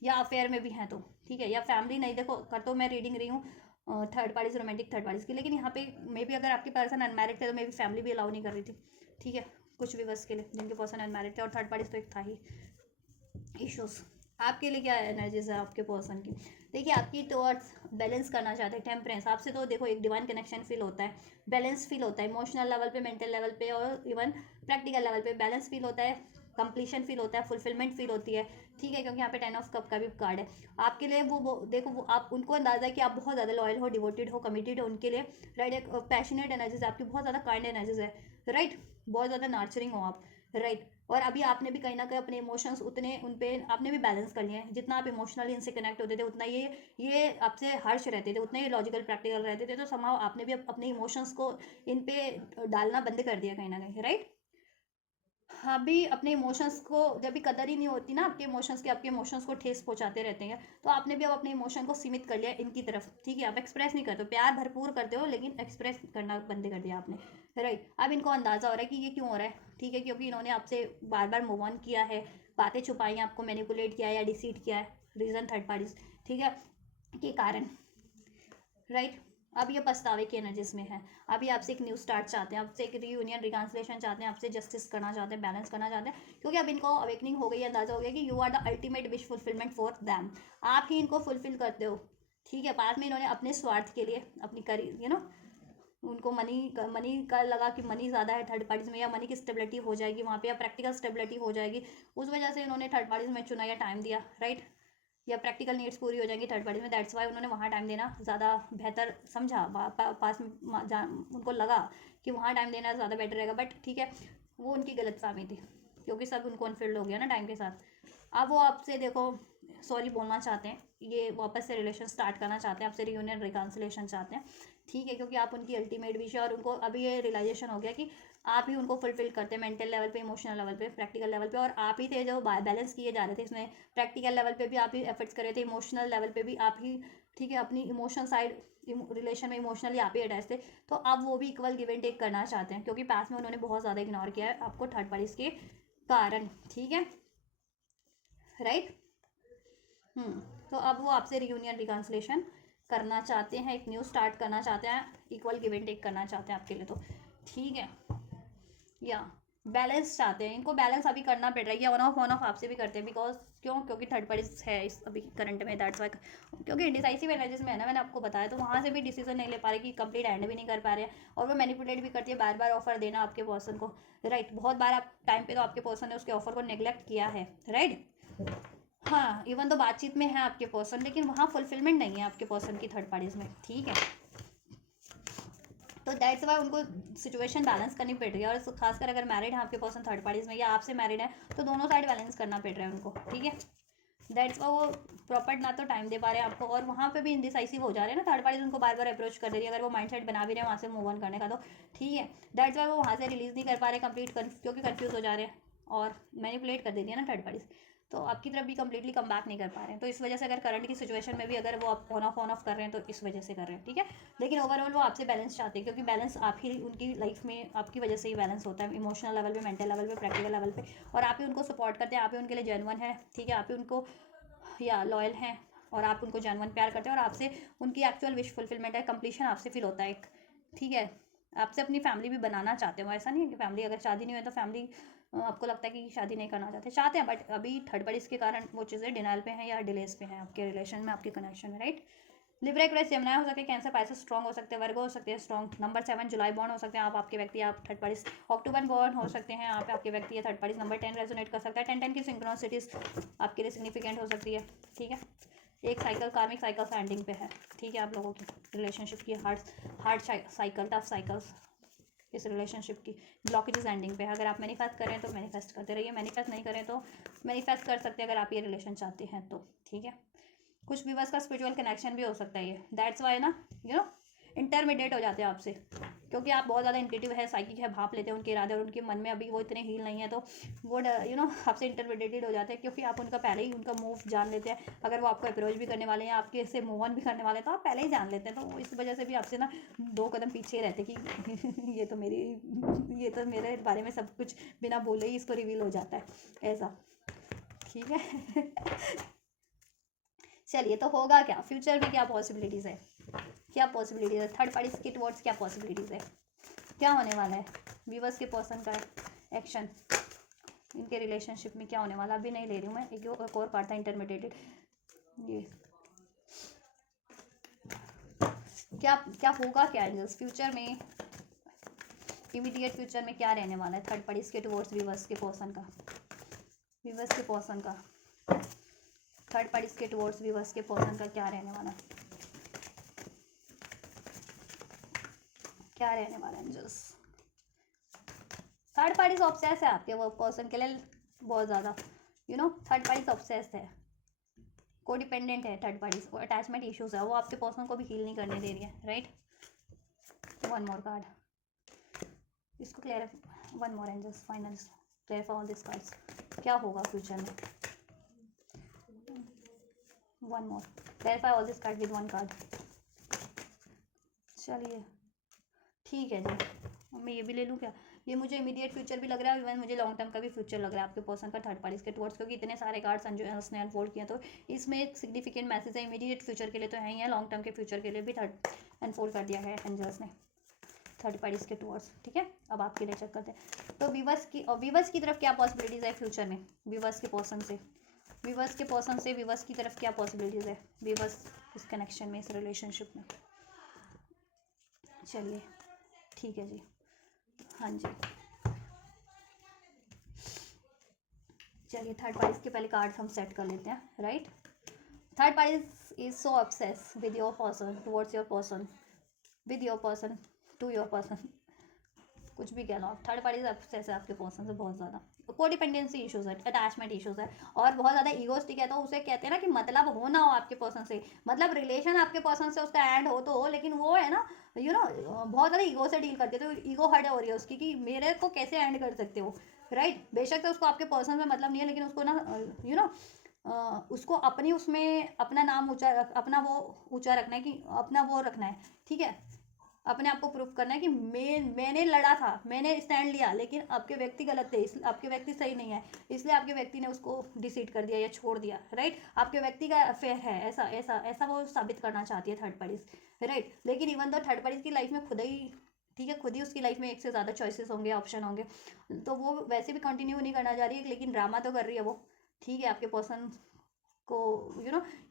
या अफेयर में भी हैं तो, ठीक है, या फैमिली नहीं, देखो कर तो मैं रीडिंग रही हूँ third parties, romantic third parties की, लेकिन यहाँ पे मे बी अगर आपके पर्सन अनमैरिड थे तो मे बी फैमिली भी अलाउ नहीं कर रही थी, ठीक है, कुछ व्यूवर्स के लिए जिनके पर्सन अनमैरिड थे, और थर्ड पार्टीज तो एक था ही इश्यूज। आपके लिए क्या एनर्जीज है आपके पर्सन की? देखिए आपकी टुवर्ड्स बैलेंस करना चाहते हैं, टेम्परेंस, आपसे तो देखो एक डिवाइन कनेक्शन फील होता है, बैलेंस फील होता है, इमोशनल लेवल पे, मेंटल लेवल पे, और इवन प्रैक्टिकल लेवल पे बैलेंस फील होता है, कंप्लीशन फील होता है, फुलफिलमेंट फील होती है, ठीक है, क्योंकि यहाँ पे 10 ऑफ कप का भी कार्ड है आपके लिए। वो देखो, वो आप उनको अंदाजा है कि आप बहुत ज़्यादा लॉयल हो, डिवोटेड हो, कमिटेड हो उनके लिए, राइट, एक पैशनेट एनर्जीज आपकी, बहुत ज़्यादा काइंड एनर्जीज है, राइट, बहुत ज़्यादा नर्चरिंग हो आप, राइट, और अभी आपने भी कहीं ना कहीं अपने इमोशंस उतने उन पे आपने भी बैलेंस कर लिए हैं, जितना आप इमोशनली इनसे कनेक्ट होते थे उतना ये आपसे हर्ष रहते थे, उतना ये लॉजिकल प्रैक्टिकल रहते थे, तो समाव आपने भी अपने इमोशंस को इन पे डालना बंद कर दिया कहीं ना कहीं, राइट। अभी अपने इमोशंस को जब भी कदर ही नहीं होती ना आपके इमोशंस की, आपके इमोशंस को ठेस पहुंचाते रहते हैं, तो आपने भी अब अपने इमोशन को सीमित कर लिया इनकी तरफ, ठीक है, आप एक्सप्रेस नहीं करते हो, प्यार भरपूर करते हो लेकिन एक्सप्रेस करना बंद कर दिया आपने, राइट। अब इनको अंदाजा हो रहा है कि ये क्यों हो रहा है, ठीक है, क्योंकि इन्होंने आपसे बार बार मूव ऑन किया है, बातें छुपाई हैं, आपको मैनिपुलेट किया है या डिसीट किया है, रीजन थर्ड पार्टीज, ठीक है, के कारण, राइट। अब ये पछतावे की एनर्जीज में है, अभी आपसे एक न्यू स्टार्ट चाहते हैं, आपसे एक रीयूनियन रिकॉन्सिलेशन चाहते हैं, आपसे जस्टिस करना चाहते हैं, बैलेंस करना चाहते हैं, क्योंकि अब इनको अवेकनिंग हो गई है, अंदाजा हो गया कि you are the ultimate wish fulfilment for them, आप ही इनको फुलफिल करते हो, ठीक है। बाद में इन्होंने अपने स्वार्थ के लिए अपनी करी उनको मनी का लगा कि मनी ज़्यादा है थर्ड पार्टीज में, या मनी की स्टेबिलिटी हो जाएगी वहाँ पे, या प्रैक्टिकल स्टेबिलिटी हो जाएगी, उस वजह से इन्होंने थर्ड पार्टीज में चुना या टाइम दिया, राइट, या प्रैक्टिकल नीड्स पूरी हो जाएंगी थर्ड पार्टी में, दैट्स वाई उन्होंने वहाँ टाइम देना ज़्यादा बेहतर समझा, पास में उनको लगा कि वहाँ टाइम देना ज़्यादा बेटर रहेगा, बट ठीक है, वो उनकी गलतफहमी थी, क्योंकि सब उनको अनफिल्ड हो गया ना टाइम के साथ। अब वो आपसे देखो सॉरी बोलना चाहते हैं, ये वापस से रिलेशन स्टार्ट करना चाहते हैं, आपसे रियूनियन रिकॉन्सिलेशन चाहते हैं, ठीक है, क्योंकि आप उनकी अल्टीमेट विश है, और उनको अभी ये रियलाइजेशन हो गया कि आप ही उनको फुलफिल करते हैं मेंटल लेवल पे, इमोशनल लेवल पे, प्रैक्टिकल लेवल पे, और आप ही थे जो बैलेंस किए जा रहे थे इसमें, प्रैक्टिकल लेवल पे भी आप ही एफर्ट्स कर रहे थे, इमोशनल लेवल पे भी आप ही, ठीक है, अपनी इमोशनल साइड रिलेशन में इमोशनली आप ही अटैच थे, तो अब वो भी इक्वल गिव एंड टेक करना चाहते हैं, क्योंकि पास में उन्होंने बहुत ज़्यादा इग्नोर किया है आपको थर्ड पार्टीज के कारण, ठीक है, राइट। तो अब वो आपसे रियूनियन रिकॉन्सिलेशन करना चाहते हैं, एक न्यू स्टार्ट करना चाहते हैं, इक्वल गिव एंड टेक करना चाहते हैं आपके लिए, तो ठीक है, या बैलेंस चाहते हैं, इनको बैलेंस अभी करना पड़ रहा है, या ऑन ऑफ आपसे भी करते हैं, बिकॉज क्यों, क्योंकि थर्ड पार्टी है इस अभी करंट में, दैट्स वाई, क्योंकि इंडिसाइसिव एनर्जीज में है ना, मैंने आपको बताया, तो वहाँ से भी डिसीजन नहीं ले पा रहे, कि कंप्लीट एंड भी नहीं कर पा रहे हैं, और वो मैनिपुलेट भी करती है, बार बार ऑफर देना आपके पर्सन को, राइट, बहुत बार आप टाइम पे तो आपके पर्सन ने उसके ऑफर को नेग्लेक्ट किया है, राइट। हाँ, इवन तो बातचीत में है आपके पर्सन, लेकिन वहाँ फुलफिलमेंट नहीं है आपके पर्सन की थर्ड पार्टीज में, ठीक है, तो दैट्स वाई उनको सिचुएशन बैलेंस करनी पड़ रही है, और खासकर अगर मैरिड है आपके पर्सन थर्ड पार्टीज में, या आपसे मैरिड है, तो दोनों साइड बैलेंस करना पड़ रहा है उनको, ठीक है, दैट्स वाई वो प्रॉपर ना तो टाइम दे पा रहे हैं आपको, और वहाँ पे भी इंडिसाइसिव हो जा रहे हैं ना थर्ड पार्टीज, उनको बार बार अप्रोच कर दे रही है, अगर वो माइंड सेट बना भी रहे हैं वहाँ से मूव ऑन करने का, तो ठीक है, दैट्स वाई वो वहाँ से रिलीज नहीं कर पा रहे कंप्लीट, क्योंकि कन्फ्यूज हो जा रहे हैं, और मैनिपुलेट कर दे रही है ना थर्ड पार्टीज, तो आपकी तरफ भी कंप्लीटली कम बैक नहीं कर पा रहे हैं, तो इस वजह से अगर करंट की सिचुएशन में भी अगर वो आप ऑन ऑफ कर रहे हैं, तो इस वजह से कर रहे हैं, ठीक है, लेकिन ओवरऑल वो आपसे बैलेंस चाहते हैं, क्योंकि बैलेंस आप ही उनकी लाइफ में आपकी वजह से ही बैलेंस होता है, इमोशनल लेवल पे, मेंटल लेवल पे, प्रैक्टिकल लेवल पे, और आप ही उनको सपोर्ट करते हैं, आप ही उनके लिए जेन्युइन है, ठीक है, आप ही उनको या लॉयल हैं, और आप उनको जेन्युइन प्यार करते हैं, और आपसे उनकी एक्चुअल विश फुलफिलमेंट है, कंप्लीशन आपसे फील होता है एक, ठीक है, आपसे अपनी फैमिली भी बनाना चाहते हो, ऐसा नहीं है कि फैमिली, अगर शादी नहीं हुई तो फैमिली आपको लगता है कि शादी नहीं करना चाहते हैं, बट अभी थर्ड पार्टीज के कारण वो चीज़ें डिनाइल पे हैं या डिलेस पे हैं आपके रिलेशन में, आपके कनेक्शन में, राइट। लिब्रा एक्वेरियस जेमिनी हो सकते हैं, कैंसर पाइसेस स्ट्रॉन्ग हो सकते हैं, वर्गो हो सकते हैं स्ट्रॉन्ग। नंबर 7 जुलाई बॉर्न हो सकते हैं आप, आपके व्यक्ति, आप थर्ड पार्टीज अक्टूबर बॉर्न हो सकते हैं आप, आपके व्यक्ति या थर्ड पार्टीज। नंबर 10 रेजोनेट कर सकता है, 10 की सिंक्रोनिसिटीज आपके लिए सिग्निफिकेंट हो सकती है, ठीक है। एक साइकिल कार्मिक साइकिल से एंडिंग पे है, ठीक है, आप लोगों की रिलेशनशिप की हार्ड साइकिल, टफ साइकिल्स इस रिलेशनशिप की ब्लॉकेजेस एंडिंग पे है। अगर आप मैनिफेस्ट करें तो मैनिफेस्ट करते रहिए, मैनिफेस्ट नहीं करें तो मैनिफेस्ट कर सकते हैं अगर आप ये रिलेशन चाहते हैं तो, ठीक है। कुछ व्यूवर्स का स्पिरिचुअल कनेक्शन भी हो सकता है ये, दैट्स वाई ना, इंटरमीडिएट हो जाते हैं आपसे, क्योंकि आप बहुत ज़्यादा इंट्यूटिव है, साइकिक है, भाप लेते हैं उनके इरादे, और उनके मन में अभी वो इतने हील नहीं है, तो वो आपसे इंटरमीडिएटेड हो जाते हैं, क्योंकि आप उनका पहले ही उनका मूव जान लेते हैं। अगर वो आपको अप्रोच भी करने वाले हैं, आपके से मूव ऑन भी करने वाले हैं, तो आप पहले ही जान लेते हैं, तो इस वजह से भी आपसे ना 2 कदम पीछे रहते कि ये तो मेरे बारे में सब कुछ बिना बोले ही इसको रिवील हो जाता है, ऐसा, ठीक है। चलिए, तो होगा क्या फ्यूचर में, क्या पॉसिबिलिटीज़ है, क्या पॉसिबिलिटीज़ है थर्ड पार्टी के टुवर्ड्स, क्या पॉसिबिलिटीज़ है, क्या होने वाला है व्यूअर्स के पर्सन का एक्शन इनके रिलेशनशिप में, क्या होने वाला, अभी नहीं ले रही हूँ मैं, एक और कार्ड था इंटरमीडिएटेड, ये क्या क्या होगा, क्या एंजल्स फ्यूचर में, इमीडिएट फ्यूचर में क्या रहने वाला है थर्ड पार्टीज के टुवर्ड्स व्यूअर्स के पर्सन का, व्यूअर्स के पर्सन का, थर्ड पार्टीज के टुवर्ड्स व्यूअर्स के पर्सन का क्या रहने वाला, क्या रहने वाला एंजल्स। थर्ड पार्टीज ऑब्सेस है आपके वो पर्सन के लिए बहुत ज़्यादा, थर्ड पार्टीज ऑब्सेस है, कोडिपेंडेंट है थर्ड पार्टीज, वो अटैचमेंट इश्यूज है, वो आपके पर्सन को भी हील नहीं करने दे रही है, राइट। वन मोर कार्ड, इसको clear, one more angels final clear for all this cards, क्या होगा फ्यूचर में, one more clarify all this card with one card. चलिए ठीक है जी, मैं ये भी ले लूँ क्या, ये मुझे इमीडिएट फ्यूचर भी लग रहा है, इवन मुझे लॉन्ग टर्म का भी फ्यूचर लग रहा है आपके पर्सन का थर्ड पार्टीज के टुवर्ड्स, क्योंकि इतने सारे कार्ड्स ने अनफोल्ड किए, तो इसमें एक सिग्निफिकेंट मैसेज है, इमीडिएट फ्यूचर के लिए तो है ही है, लॉन्ग टर्म के फ्यूचर के लिए भी थर्ड अनफोल्ड कर दिया है एंजल्स ने थर्ड पार्टीज के टुवर्ड्स, ठीक है। अब आपके लिए चेक करते हैं, तो वीवर्स की तरफ क्या पॉसिबिलिटीज़ है फ्यूचर में, वीवर्स के पर्सन से, वीवर्स के पर्सन से वीवर्स की तरफ क्या पॉसिबिलिटीज़ है, वीवर्स इस कनेक्शन में, इस रिलेशनशिप में। चलिए ठीक है जी, हाँ जी, चलिए थर्ड पार्टीज के पहले कार्ड हम सेट कर लेते हैं, right. Third parties is so obsess with your person, towards your person, with your person, to your person, कुछ भी कह लो आप, थर्ड पार्टीज ऑब्सेस है आपके पर्सन से बहुत ज़्यादा, कोडिपेंडेंसी इशूज़ है, अटैचमेंट इशूज़ है, और बहुत ज़्यादा ईगोस्टिक है, तो उसे कहते हैं ना कि मतलब हो ना हो आपके पर्सन से, मतलब रिलेशन आपके पर्सन से उसका एंड हो तो हो, लेकिन वो है ना बहुत ज़्यादा ईगो से डील करती है, तो ईगो हर्ट हो रही है उसकी कि मेरे को कैसे एंड कर सकते हो, राइट। बेशक से उसको आपके पर्सन में मतलब नहीं है, लेकिन उसको ना उसको अपनी उसमें अपना नाम ऊंचा, अपना वो ऊंचा रखना है, कि अपना वो रखना है, ठीक है, अपने आप को प्रूफ करना है कि मैंने लड़ा था, मैंने स्टैंड लिया, लेकिन आपके व्यक्ति गलत थे, इसलिए आपके व्यक्ति सही नहीं है, इसलिए आपके व्यक्ति ने उसको डिसीड कर दिया या छोड़ दिया, राइट। आपके व्यक्ति का अफेयर है, ऐसा ऐसा ऐसा वो साबित करना चाहती है थर्ड पार्टीज, राइट। लेकिन इवन तो थर्ड पार्टीज की लाइफ में खुद ही, ठीक है, खुद ही उसकी लाइफ में एक से ज़्यादा चॉइसेस होंगे, ऑप्शन होंगे, तो वो वैसे भी कंटिन्यू नहीं करना चाह रही है, लेकिन ड्रामा तो कर रही है वो, ठीक है, आपके पर्सन को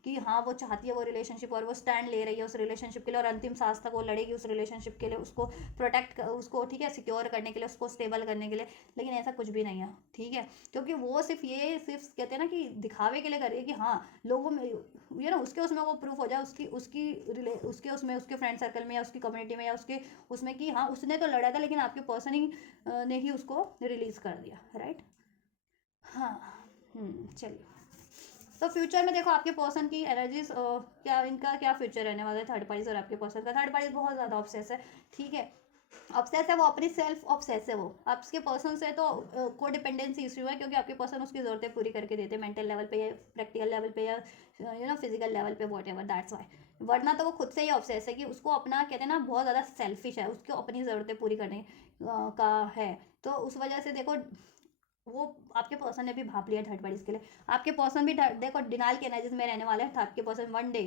कि हाँ वो चाहती है वो रिलेशनशिप, और वो स्टैंड ले रही है उस रिलेशनशिप के लिए, और अंतिम सांस तक वो लड़ेगी उस रिलेशनशिप के लिए, उसको प्रोटेक्ट, उसको ठीक है सिक्योर करने के लिए, उसको स्टेबल करने के लिए, लेकिन ऐसा कुछ भी नहीं है, ठीक है, क्योंकि वो सिर्फ कहते हैं ना कि दिखावे के लिए कर रही है, कि हाँ लोगों में उसके उसमें वो प्रूफ हो जाए, उसके उसमें, उसके फ्रेंड सर्कल में या उसकी कम्युनिटी में या उसके उसमें, कि हाँ उसने तो लड़ा था, लेकिन आपके पर्सन ही ने ही उसको रिलीज कर दिया, राइट। हाँ, चलिए, तो फ्यूचर में देखो आपके पर्सन की एनर्जीज, क्या इनका क्या फ्यूचर रहने वाला है थर्ड पार्टीज और आपके पर्सन का। थर्ड पार्टीज बहुत ज़्यादा ऑब्सेस है, ठीक है, ऑब्सेस है वो, अपनी सेल्फ ऑब्सेस है वो, आपके पर्सन से तो को डिपेंडेंसी इशू है, क्योंकि आपके पर्सन उसकी ज़रूरतें पूरी करके देते हैं, मेंटल लेवल पे या प्रैक्टिकल लेवल पे या फिजिकल लेवल पे, वॉट एवर, दैट्स वाई। वरना तो वो खुद से ही ऑब्सेस है, कि उसको अपना कहते हैं ना बहुत ज़्यादा सेल्फिश है, उसको अपनी ज़रूरतें पूरी करने का है, तो उस वजह से देखो वो आपके पर्सन ने भी भाप लिया थर्ड पार्टीज के लिए, आपके पर्सन भी देखो डिनाइल के एनर्जीज में रहने वाले हैं, आपके person one day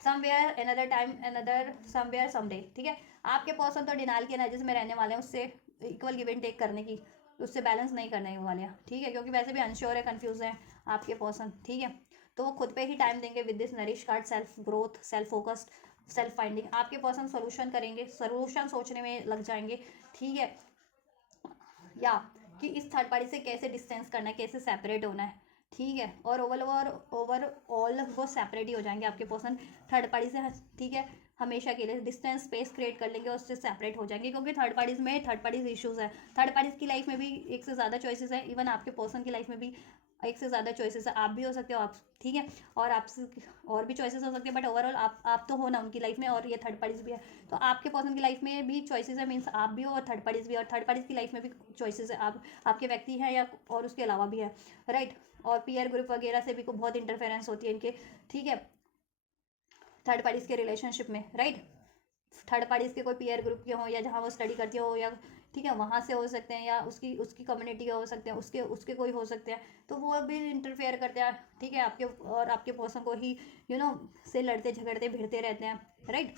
somewhere another time another somewhere someday, ठीक है। आपके पर्सन तो डिनाइल की एनर्जीज में रहने वाले हैं, उससे इक्वल गिव एंड टेक करने की, उससे बैलेंस नहीं करने वाले हैं, ठीक है, क्योंकि वैसे भी अनश्योर है, कंफ्यूज है आपके पर्सन, ठीक है। तो वो खुद पे ही टाइम देंगे with this nourish card, self growth, self focused, self finding. आपके पर्सन सोल्यूशन करेंगे, सोल्यूशन सोचने में लग जाएंगे, ठीक है, या कि इस थर्ड पार्टी से कैसे डिस्टेंस करना है, कैसे सेपरेट होना है, ठीक है। और ओवरऑल वो सेपरेट ही हो जाएंगे आपके पर्सन थर्ड पार्टी से, ठीक है। हमेशा के लिए डिस्टेंस स्पेस क्रिएट कर लेंगे और उससे सेपरेट हो जाएंगे, क्योंकि थर्ड पार्टीज में थर्ड पार्टीज इश्यूज है, थर्ड पार्टीज की लाइफ में भी एक से ज़्यादा चॉइसेस है, इवन आपके पर्सन की लाइफ में भी एक से ज़्यादा चॉइसेस है, आप भी हो सकते हो, आप, ठीक है, और आपसे और भी चॉइसेस हो सकते हैं, बट ओवरऑल आप तो हो ना उनकी लाइफ में, और ये थर्ड पार्टीज भी है। तो आपके पर्सन की लाइफ में भी चॉइसेस है, मीन्स आप भी हो और थर्ड पार्टीज भी है, और थर्ड पार्टीज की लाइफ में भी चॉइसेस है, आप आपके व्यक्ति हैं या और उसके अलावा भी है, राइट। और पीयर ग्रुप वगैरह से भी बहुत इंटरफेरेंस होती है इनके, ठीक है, थर्ड पार्टीज के रिलेशनशिप में, राइट। थर्ड पार्टीज के कोई पीयर ग्रुप के हों या जहाँ वो स्टडी करती हो, या ठीक है वहाँ से हो सकते हैं, या उसकी उसकी कम्युनिटी के हो सकते हैं, उसके उसके कोई हो सकते हैं, तो वो भी इंटरफेयर करते हैं, ठीक है, आपके और आपके पर्सन को ही से लड़ते झगड़ते भिड़ते रहते हैं, राइट।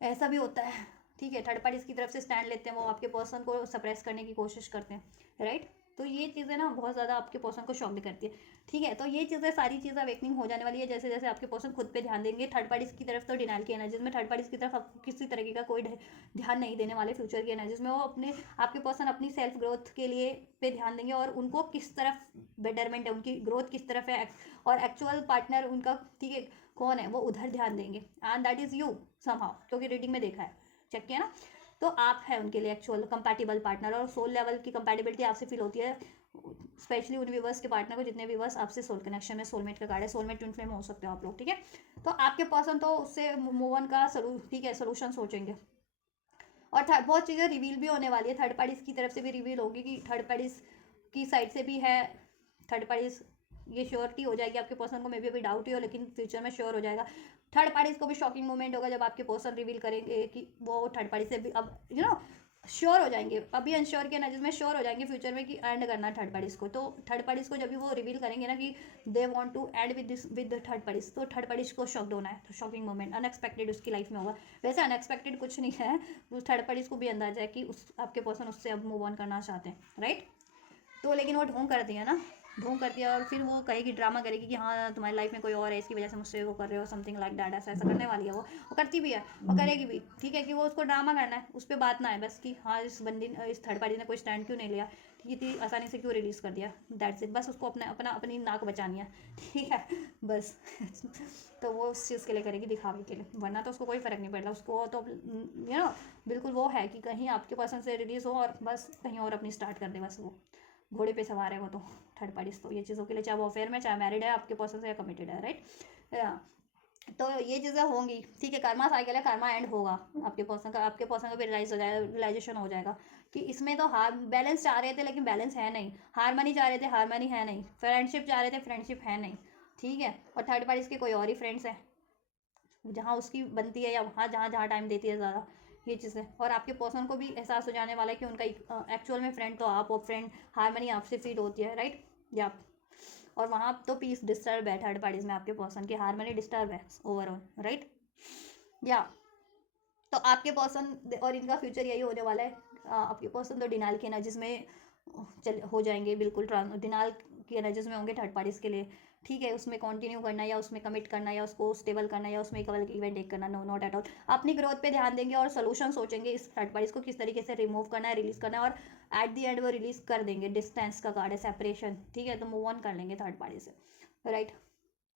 ऐसा भी होता है, ठीक है, थर्ड पार्टीज की तरफ से स्टैंड लेते हैं, वो आपके पर्सन को सप्रेस करने की कोशिश करते हैं, राइट। तो ये चीज़ें ना बहुत ज़्यादा आपके पर्सन को शॉक करती है, ठीक है। तो ये चीज़ें सारी चीज़ें अवेकनिंग हो जाने वाली है जैसे जैसे आपके पर्सन खुद पे ध्यान देंगे। थर्ड पार्टीज की तरफ तो डिनाइल की एनर्जीज में, थर्ड पार्टीज की तरफ आपको किसी तरीके का कोई ध्यान नहीं देने वाले फ्यूचर की एनर्जीज में, वो अपने आपके पर्सन अपनी सेल्फ ग्रोथ के लिए पे ध्यान देंगे, और उनको किस तरफ बेटरमेंट है, उनकी ग्रोथ किस तरफ है, और एक्चुअल पार्टनर उनका, ठीक है, कौन है वो उधर ध्यान देंगे, and that is you somehow, क्योंकि रीडिंग में देखा है, चेक किया ना। तो आप है उनके लिए एक्चुअल कंपैटिबल पार्टनर, और सोल लेवल की कंपैटिबिलिटी आपसे फील होती है, स्पेशली उन व्यूवर्स के पार्टनर को जितने व्यूवर्स आपसे सोल कनेक्शन में, सोलमेट का कार्ड है, सोलमेट ट्विन फ्लेम हो सकते हो आप लोग, ठीक है। तो आपके पर्सन तो उससे मूव ऑन का ठीक है सोल्यूशन सोचेंगे, और बहुत चीज़ें रिवील भी होने वाली है, थर्ड पार्टीज की तरफ से भी रिवील होगी कि थर्ड पार्टीज की साइड से भी है, थर्ड पार्टीज, ये श्योरिटी हो जाएगी आपके पर्सन को, मे भी अभी डाउट ही हो लेकिन फ्यूचर में श्योर हो जाएगा। थर्ड पार्टीज को भी शॉकिंग मोमेंट होगा जब आपके पर्सन रिवील करेंगे कि वो थर्ड पार्टी से भी अब श्योर हो जाएंगे, अभी अनश्योर के नजर में श्योर हो जाएंगे फ्यूचर में कि एंड करना है थर्ड पार्टीज को। तो थर्ड पार्टीज को जब भी वो रिवील करेंगे ना कि they want to end with third parties, तो थर्ड पार्टीज को शॉक्ड होना है, तो शॉकिंग मोमेंट अनएक्सपेक्टेड उसकी लाइफ में होगा। वैसे अनएक्सपेक्टेड कुछ नहीं है, उस थर्ड पार्टीज को भी अंदाजा है कि उस आपके पर्सन उससे अब मूव ऑन करना चाहते हैं, राइट। तो लेकिन वो ढोंग कर दिया ना, ढोंग कर दिया, और फिर वो कहेगी, ड्रामा करेगी कि हाँ तुम्हारी लाइफ में कोई और है, इसकी वजह से मुझसे वो कर रहे हो, समथिंग लाइक दैट, ऐसा ऐसा करने वाली है वो करती भी है, वो करेगी भी, ठीक है, कि वो उसको ड्रामा करना है, उस पर बात ना है बस कि हाँ इस थर्ड पार्टी ने कोई स्टैंड क्यों नहीं लिया, इतनी आसानी से क्यों रिलीज़ कर दिया, दैट्स इट, बस उसको अपनी नाक बचानी है, ठीक है, बस तो वो उस चीज़ के लिए करेगी, दिखावे के लिए, वरना तो उसको कोई फ़र्क नहीं पड़ता, उसको तो बिल्कुल वो है कि कहीं आपके पर्सन से रिलीज़ हो और बस कहीं और अपनी स्टार्ट कर दे, बस वो घोड़े पे सवार है वो तो थर्ड पार्टीज तो ये चीज़ों के लिए, चाहे वो अफेयर में, चाहे मैरिड है आपके पर्सन से या कमिटेड है, राइट। तो ये चीज़ें होंगी, ठीक है, कर्मा साइकिल है, कर्मा एंड होगा आपके पर्सन का भी रियलाइज हो जाएगा, रियलाइजेशन हो जाएगा कि इसमें तो हार बैलेंस चाह रहे थे लेकिन बैलेंस है नहीं, हारमनी चाह रहे थे हारमनी है नहीं, फ्रेंडशिप चाह रहे थे फ्रेंडशिप है नहीं, ठीक है, और थर्ड पार्टीज के कोई और ही फ्रेंड्स है जहाँ उसकी बनती है, या वहाँ जहाँ जहाँ टाइम देती है ज़्यादा, ये चीज़ें। और आपके पर्सन को भी एहसास हो जाने वाला है कि उनका एक्चुअल में फ्रेंड तो आप, और फ्रेंड हारमनी आपसे फील होती है, राइट, या और वहाँ तो पीस डिस्टर्ब है थर्ड पार्टीज में, आपके पर्सन की हारमनी डिस्टर्ब है ओवरऑल, राइट, या तो आपके पर्सन और इनका फ्यूचर यही होने वाला है। आपके पर्सन तो डिनाइल की एनर्जीज में हो जाएंगे, बिल्कुल डिनाइल की एनर्जीज में होंगे थर्ड पार्टीज के लिए, ठीक है, उसमें कंटिन्यू करना, या उसमें कमिट करना, या उसको स्टेबल करना, या उसमें केवल इवेंट टेक करना, नो नॉट एट ऑल। अपनी ग्रोथ पे ध्यान देंगे और सोल्यूशन सोचेंगे इस थर्ड पार्टीज को किस तरीके से रिमूव करना है, रिलीज करना है, और एट दी एंड वो रिलीज कर देंगे, डिस्टेंस का कार्ड है, सेपरेशन, ठीक है, तो मूव ऑन कर लेंगे थर्ड पार्टी से, राइट।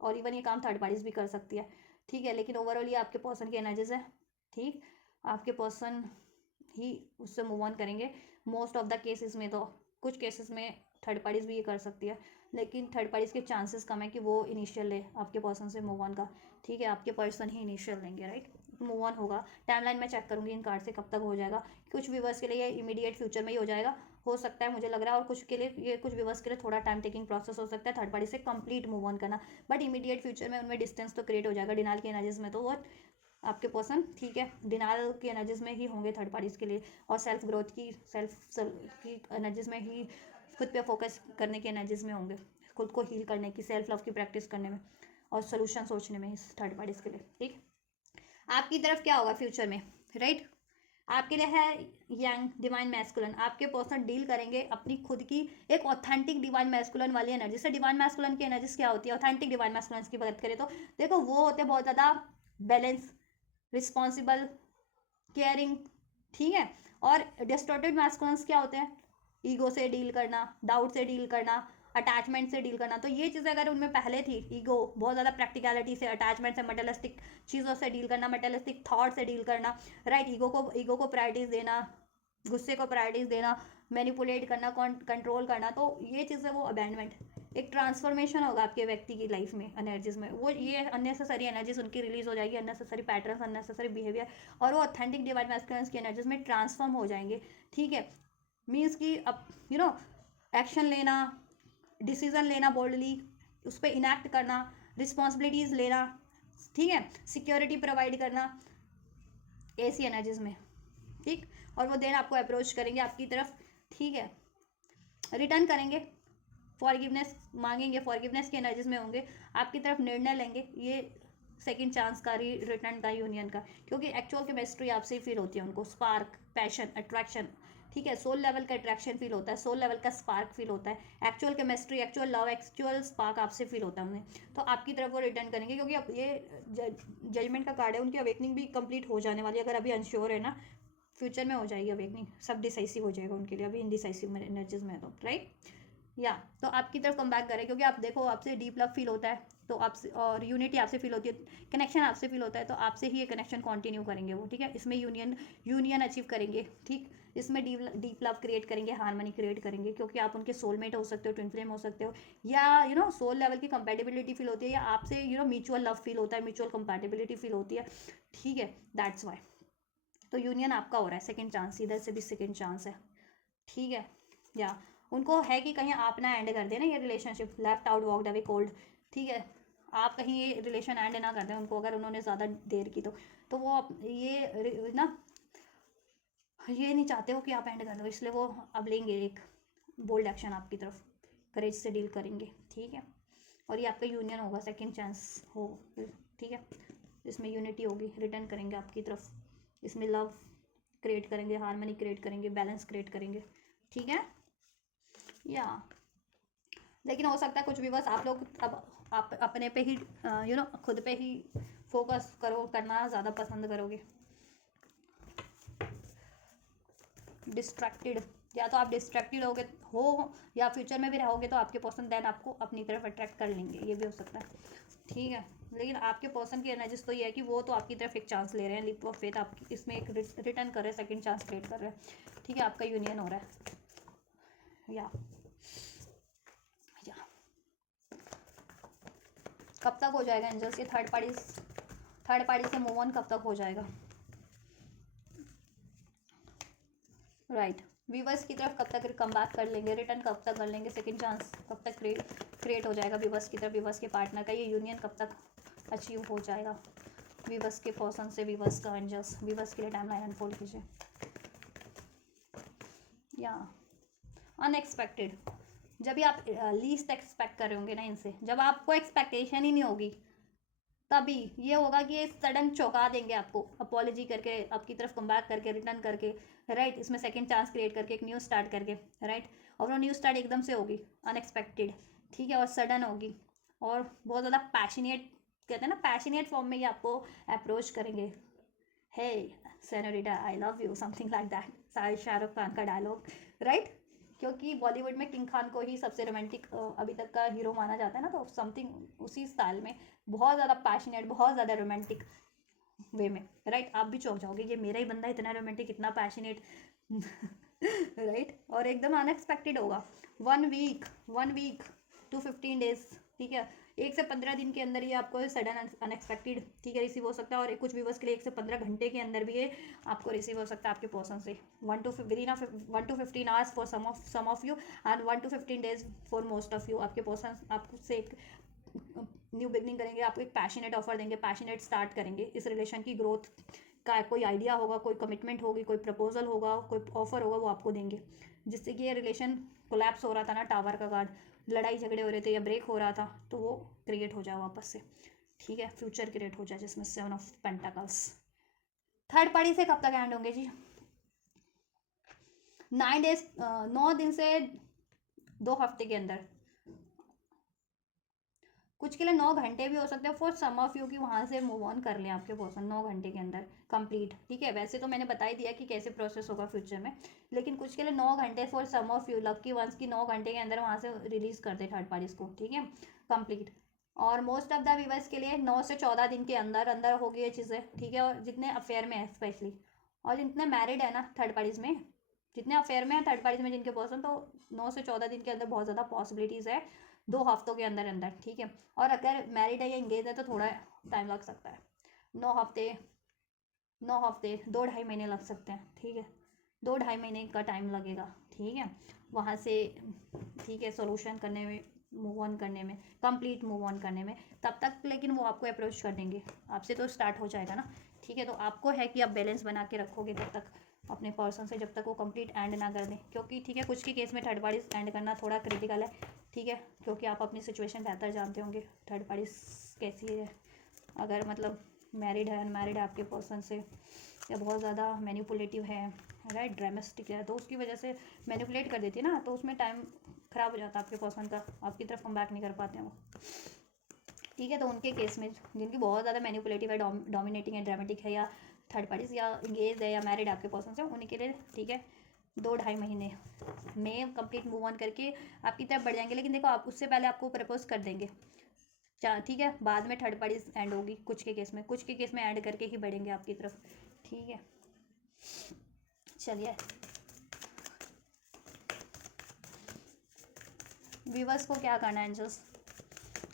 और इवन ये काम थर्ड पार्टीज भी कर सकती है, ठीक है, लेकिन ओवरऑल ये आपके पर्सन की एनर्जीज है, ठीक, आपके पर्सन ही उससे मूव ऑन करेंगे मोस्ट ऑफ द केसेस में। तो कुछ केसेस में थर्ड पार्टीज भी ये कर सकती है, लेकिन थर्ड पार्टीज के चांसेस कम है कि वो इनिशियल ले आपके पर्सन से मूव ऑन का, ठीक है, आपके पर्सन ही इनिशियल लेंगे, राइट, मूव ऑन होगा। टाइमलाइन में चेक करूंगी इन कार्ड से कब तक हो जाएगा, कुछ व्यूवर्स के लिए ये इमीडिएट फ्यूचर में ही हो जाएगा, हो सकता है मुझे लग रहा है, और कुछ के लिए ये कुछ व्यूवर्स के लिए थोड़ा टाइम टेकिंग प्रोसेस हो सकता है थर्ड पार्टी से कंप्लीट मूव ऑन करना, बट इमीडिएट फ्यूचर में उनमें डिस्टेंस तो क्रिएट हो जाएगा डिनाइल की एनर्जीज में, तो वो आपके पर्सन, ठीक है, डिनाइल की एनर्जीज में ही होंगे थर्ड पार्टीज के लिए, और सेल्फ ग्रोथ की की एनर्जीज में ही, खुद पे फोकस करने की एनर्जीज में होंगे, खुद को हील करने की, सेल्फ लव की प्रैक्टिस करने में, और सोल्यूशन सोचने में इस थर्ड पार्टीज के लिए। ठीक, आपकी तरफ क्या होगा फ्यूचर में, राइट? आपके लिए है यंग डिवाइन मैस्कुलन। आपके पर्सन डील करेंगे अपनी खुद की एक ऑथेंटिक डिवाइन मैस्कुलन वाली एनर्जी से। डिवाइन मैस्कुलन की एनर्जीज क्या होती है? ऑथेंटिक डिवाइन मैस्कुलन की बात करें तो देखो वो होते हैं बहुत ज़्यादा बैलेंस, रिस्पॉन्सिबल, केयरिंग, ठीक है। और डिस्टॉर्टेड मैस्कुलन्स क्या होते हैं? ईगो से डील करना, डाउट से डील करना, अटैचमेंट से डील करना। तो ये चीज़ें अगर उनमें पहले थी, ईगो बहुत ज़्यादा प्रैक्टिकलिटी से, अटैचमेंट से, मटेरियलिस्टिक चीज़ों से डील करना, मटेरियलिस्टिक थॉट से डील करना, राइट? ईगो को प्रायोरिटीज देना, गुस्से को प्रायोरिटीज देना, मैनिपुलेट करना, कंट्रोल करना, तो ये चीज़ें वो अबैंडमेंट, एक ट्रांसफॉर्मेशन होगा आपके व्यक्ति की लाइफ में एनर्जीज में। वो ये अननेसेसरी एनर्जीज उनकी रिलीज हो जाएगी, अननेसेसरी पैटर्न्स, अननेसेसरी बिहेवियर, और वो ऑथेंटिक डिवाइन मैस्कुलिन्स की एनर्जीज में ट्रांसफॉर्म हो जाएंगे। ठीक है, मीन्स कि अब एक्शन लेना, डिसीजन लेना बोल्डली, उस पर इनैक्ट करना, रिस्पॉन्सिबिलिटीज लेना, ठीक है, सिक्योरिटी प्रोवाइड करना, ऐसी एनर्जीज में। ठीक, और वो देन आपको अप्रोच करेंगे आपकी तरफ, ठीक है, रिटर्न करेंगे, फॉरगिवनेस मांगेंगे, फॉरगिवनेस की एनर्जीज में होंगे, आपकी तरफ निर्णय लेंगे, ये सेकंड चांस का, रिटर्न का, यूनियन का, क्योंकि एक्चुअल केमिस्ट्री आपसे ही फील होती है उनको, स्पार्क, पैशन, अट्रैक्शन, ठीक है, सोल लेवल का अट्रैक्शन फील होता है, सोल लेवल का स्पार्क फील होता है, actual chemistry, actual love, actual spark आपसे फील होता है उन्हें, तो आपकी तरफ वो रिटर्न करेंगे। क्योंकि अब ये जजमेंट का कार्ड है, उनकी अवेकनिंग भी कंप्लीट हो जाने वाली है। अगर अभी अनश्योर है ना, फ्यूचर में हो जाएगी अवेकनिंग, सब डिसाइसिव हो जाएगा उनके लिए, अभी इनडिसाइसिव एनर्जीज में, तो राइट, या तो आपकी तरफ कम बैक करें, क्योंकि आप देखो आपसे डीप लव फील होता है, तो आपसे, और यूनिटी आपसे फील होती है, कनेक्शन आपसे फील होता है, तो आपसे ही ये कनेक्शन कंटिन्यू करेंगे वो। ठीक है, इसमें यूनियन अचीव करेंगे। ठीक, इसमें डीप लव क्रिएट करेंगे, हार्मनी क्रिएट करेंगे, क्योंकि आप उनके सोलमेट हो सकते हो, ट्विन फ्लेम हो सकते हो, या सोल लेवल की कंपैटिबिलिटी फील होती है, या आपसे म्यूचुअल लव फील होता है, म्यूचुअल कंपैटिबिलिटी फील होती है। ठीक है, दैट्स वाई तो यूनियन आपका हो रहा है, सेकेंड चांस, इधर से भी सेकेंड चांस है। ठीक है, या उनको है कि कहीं आप ना एंड कर देना ये relationship, left out walked away cold. ठीक है, आप कहीं ये रिलेशन एंड ना कर दें उनको, अगर उन्होंने ज़्यादा देर की तो वो ये ना, ये नहीं चाहते हो कि आप एंड कर दो, इसलिए वो अब लेंगे एक बोल्ड एक्शन आपकी तरफ, करेज से डील करेंगे। ठीक है, और ये आपका यूनियन होगा, सेकेंड चांस हो। ठीक है, इसमें यूनिटी होगी, रिटर्न करेंगे आपकी तरफ, इसमें लव क्रिएट करेंगे, हार्मनी क्रिएट करेंगे, बैलेंस क्रिएट करेंगे। ठीक है, या लेकिन हो सकता है कुछ व्यूवर्स आप लोग अब आप अपने पे ही खुद पे ही फोकस करना ज़्यादा पसंद करोगे, डिस्ट्रैक्टेड, या तो आप डिस्ट्रैक्टेड हो या फ्यूचर में भी रहोगे तो आपके पर्सन देन आपको अपनी तरफ अट्रैक्ट कर लेंगे, ये भी हो सकता है। ठीक है, लेकिन आपके पर्सन की एनर्जीज तो ये है कि वो तो आपकी तरफ एक चांस ले रहे हैं, लीप ऑफ फेथ, आपकी इसमें एक रिटर्न कर रहे हैं, सेकंड चांस क्रिएट कर रहे हैं। ठीक है, आपका यूनियन हो रहा है, या कब तक हो जाएगा एंजल्स, ये थर्ड पार्टी से मूव ऑन कब तक हो जाएगा? राइट, व्यूवर्स की तरफ कब तक कम बैक कर लेंगे, रिटर्न कब तक कर लेंगे, सेकंड चांस कब तक क्रिएट हो जाएगा व्यूवर्स की तरफ, व्यूवर्स के पार्टनर का ये यूनियन कब तक अचीव हो जाएगा, व्यूवर्स के पर्सन से व्यूवर्स का एंजल्स, व्यूवर्स के लिए टाइमलाइन अनफोल्ड कीजिए। या अनएक्सपेक्टेड, जब भी आप लीस्ट एक्सपेक्ट कर रहे होंगे ना इनसे, जब आपको एक्सपेक्टेशन ही नहीं होगी, तभी ये होगा कि ये सडन चौंका देंगे आपको, अपॉलॉजी करके, आपकी तरफ कम बैक करके, रिटर्न करके, राइट, इसमें सेकंड चांस क्रिएट करके, एक न्यू स्टार्ट करके, राइट, और वो न्यू स्टार्ट एकदम से होगी, अनएक्सपेक्टेड, ठीक है, और सडन होगी, और बहुत ज़्यादा पैशनेट, कहते हैं ना, पैशनेट फॉर्म में ये आपको अप्रोच करेंगे, hey senorita I love you, something like that, Shahrukh Khan का डायलॉग, राइट, क्योंकि बॉलीवुड में किंग खान को ही सबसे रोमांटिक अभी तक का हीरो माना जाता है ना, तो समथिंग उसी स्टाइल में, बहुत ज़्यादा पैशनेट, बहुत ज़्यादा रोमांटिक वे में, राइट, आप भी चौंक जाओगे, ये मेरा ही बंदा इतना रोमांटिक, इतना पैशनेट, राइट, और एकदम अनएक्सपेक्टेड होगा। 1 वीक to 15 डेज, ठीक है, 1 से 15 दिन के अंदर ये आपको सडन अनएक्सपेक्टेड, ठीक है, रिसीव हो सकता है, और कुछ व्यूवर्स के लिए 1 से 15 घंटे के अंदर भी ये आपको रिसीव हो सकता है आपके पर्सन से, 1 to 15 hours for some of you, and 1 to 15 days for most of you. आपके पर्सन आपसे एक न्यू बिगनिंग करेंगे, आपको एक पैशनेट ऑफर देंगे, पैशनेट स्टार्ट करेंगे, इस रिलेशन की ग्रोथ का कोई आइडिया होगा, कोई कमिटमेंट होगी, कोई प्रपोजल होगा, कोई ऑफर होगा, वो आपको देंगे, जिससे कि ये रिलेशन कोलैप्स हो रहा था ना, टावर का कार्ड, लड़ाई झगड़े हो रहे थे या ब्रेक हो रहा था, तो वो क्रिएट हो जाए वापस से, ठीक है, फ्यूचर क्रिएट हो जाए जिसमें 7 ऑफ पेंटाकल्स। थर्ड पार्टी से कब तक एंड होंगे जी? 9 डेज, 9 दिन से 2 हफ्ते के अंदर। कुछ के लिए 9 घंटे भी हो सकते हैं फॉर सम ऑफ यू, कि वहाँ से मूव ऑन कर लें आपके पर्सन 9 घंटे के अंदर कंप्लीट, ठीक है। वैसे तो मैंने बता ही दिया कि कैसे प्रोसेस होगा फ्यूचर में, लेकिन कुछ के लिए 9 घंटे for some of you, lucky ones की 9 घंटे के अंदर वहाँ से रिलीज कर दे थर्ड पार्टीज को, ठीक है, कंप्लीट। और मोस्ट ऑफ द व्यूवर्स के लिए 9 से 14 दिन के अंदर अंदर होगी ये चीज़ें, ठीक है। और जितने अफेयर में है स्पेशली, और जितने मैरिड है ना थर्ड पार्टीज में, जितने अफेयर में है थर्ड पार्टीज में जिनके पर्सन, तो 9 से 14 दिन के अंदर बहुत ज़्यादा पॉसिबिलिटीज़ है, 2 हफ्तों के अंदर अंदर, ठीक है। और अगर मैरिड है या इंगेज है तो थोड़ा टाइम लग सकता है, 9 हफ्ते, 9 हफ्ते 2-2.5 महीने लग सकते हैं, ठीक है, 2-2.5 महीने का टाइम लगेगा, ठीक है, वहाँ से, ठीक है, सोल्यूशन करने में, मूव ऑन करने में, कंप्लीट मूव ऑन करने में। तब तक लेकिन वो आपको अप्रोच कर देंगे, आपसे तो स्टार्ट हो जाएगा ना, ठीक है। तो आपको है कि आप बैलेंस बना के रखोगे तब तक अपने पर्सन से, जब तक वो कंप्लीट एंड ना कर दें, क्योंकि ठीक है कुछ के केस में थर्ड पार्टी एंड करना थोड़ा क्रिटिकल है, ठीक है, क्योंकि आप अपनी सिचुएशन बेहतर जानते होंगे थर्ड पार्टी कैसी है, अगर मतलब मैरिड है, अनमैरिड है आपके पर्सन से, या बहुत ज़्यादा मैनिपुलेटिव है, राइट, ड्रामेस्टिक है, तो उसकी वजह से मैनिपुलेट कर देती है ना, तो उसमें टाइम ख़राब हो जाता है आपके पर्सन का, आपकी तरफ कम बैक नहीं कर पाते हैं वो, ठीक है। तो उनके केस में जिनकी बहुत ज़्यादा मैनिपुलेटिव है, डोमिनेटिंग है, ड्रामेटिक है, या थर्ड पार्टीज या इंगेज है या मैरिड आपके पर्सन से, उनके लिए ठीक है 2-2.5 महीने में कंप्लीट मूव ऑन करके आपकी तरफ बढ़ जाएंगे। लेकिन देखो, आप उससे पहले आपको प्रपोज कर देंगे, ठीक है, बाद में थर्ड पार्टीज एंड होगी कुछ के केस में, कुछ के केस में एंड करके ही बढ़ेंगे आपकी तरफ, ठीक है। चलिए, व्यूवर्स को क्या करना है एंजल्स,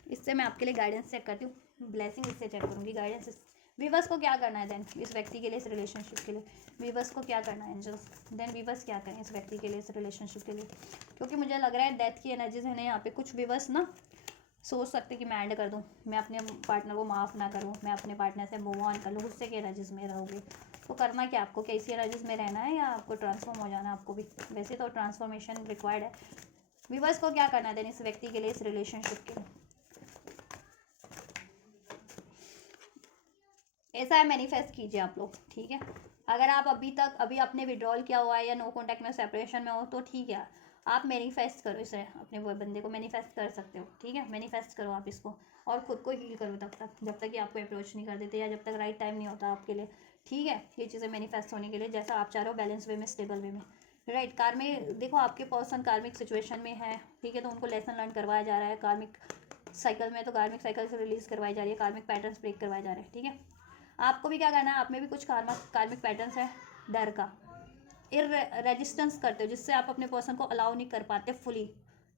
इससे मैं आपके लिए गाइडेंस चेक करती हूँ, ब्लेसिंग इससे चेक करूँगी, गाइडेंस। व्यूवर्स को क्या करना है देन इस व्यक्ति के लिए, इस रिलेशनशिप के लिए, व्यूवर्स को क्या करना है एंजल्स, देन व्यूवर्स क्या करें इस व्यक्ति के लिए, इस रिलेशनशिप के लिए, क्योंकि मुझे लग रहा है डेथ की एनर्जीज है ना यहाँ पे। कुछ व्यूवर्स ना सोच सकते कि मैं एंड कर दूँ, मैं अपने पार्टनर को माफ़ ना करूँ, मैं अपने पार्टनर से मूव ऑन कर लूँ, गुस्से की एनर्जीज में रहोगे। तो करना क्या आपको, क्या इसी एनर्जीज में रहना है या आपको ट्रांसफॉर्म हो जाना है? आपको भी वैसे तो ट्रांसफॉर्मेशन रिक्वायर्ड है। व्यूवर्स को क्या करना है देन इस व्यक्ति के लिए, इस रिलेशनशिप के लिए, ऐसा है मैनिफेस्ट कीजिए आप लोग, ठीक है। अगर आप अभी आपने विड्रॉल किया हुआ है या नो कॉन्टैक्ट में, सेपरेशन में हो, तो ठीक है, आप मैनिफेस्ट करो इसे, अपने वो बंदे को मैनिफेस्ट कर सकते हो, ठीक है, मैनिफेस्ट करो आप इसको, और खुद को हील करो तब तक, जब तक कि आपको अप्रोच नहीं कर देते, या जब तक राइट टाइम नहीं होता आपके लिए, ठीक है। ये चीज़ें मैनिफेस्ट होने के लिए जैसा आप चाह रहे हो, बैलेंस वे में, स्टेबल वे में, राइट। कार्मिक, देखो आपके पर्सन कार्मिक सिचुएशन में है, ठीक है, तो उनको लेसन लर्न करवाया जा रहा है, कार्मिक साइकिल में, तो कार्मिक साइकिल से रिलीज करवाई जा रही है, कार्मिक पैटर्न्स ब्रेक करवाए जा रहे हैं, ठीक है। आपको भी क्या करना है, आप में भी कुछ कार्मिक पैटर्न्स है डर का, रेजिस्टेंस करते हो, जिससे आप अपने पर्सन को अलाउ नहीं कर पाते फुली,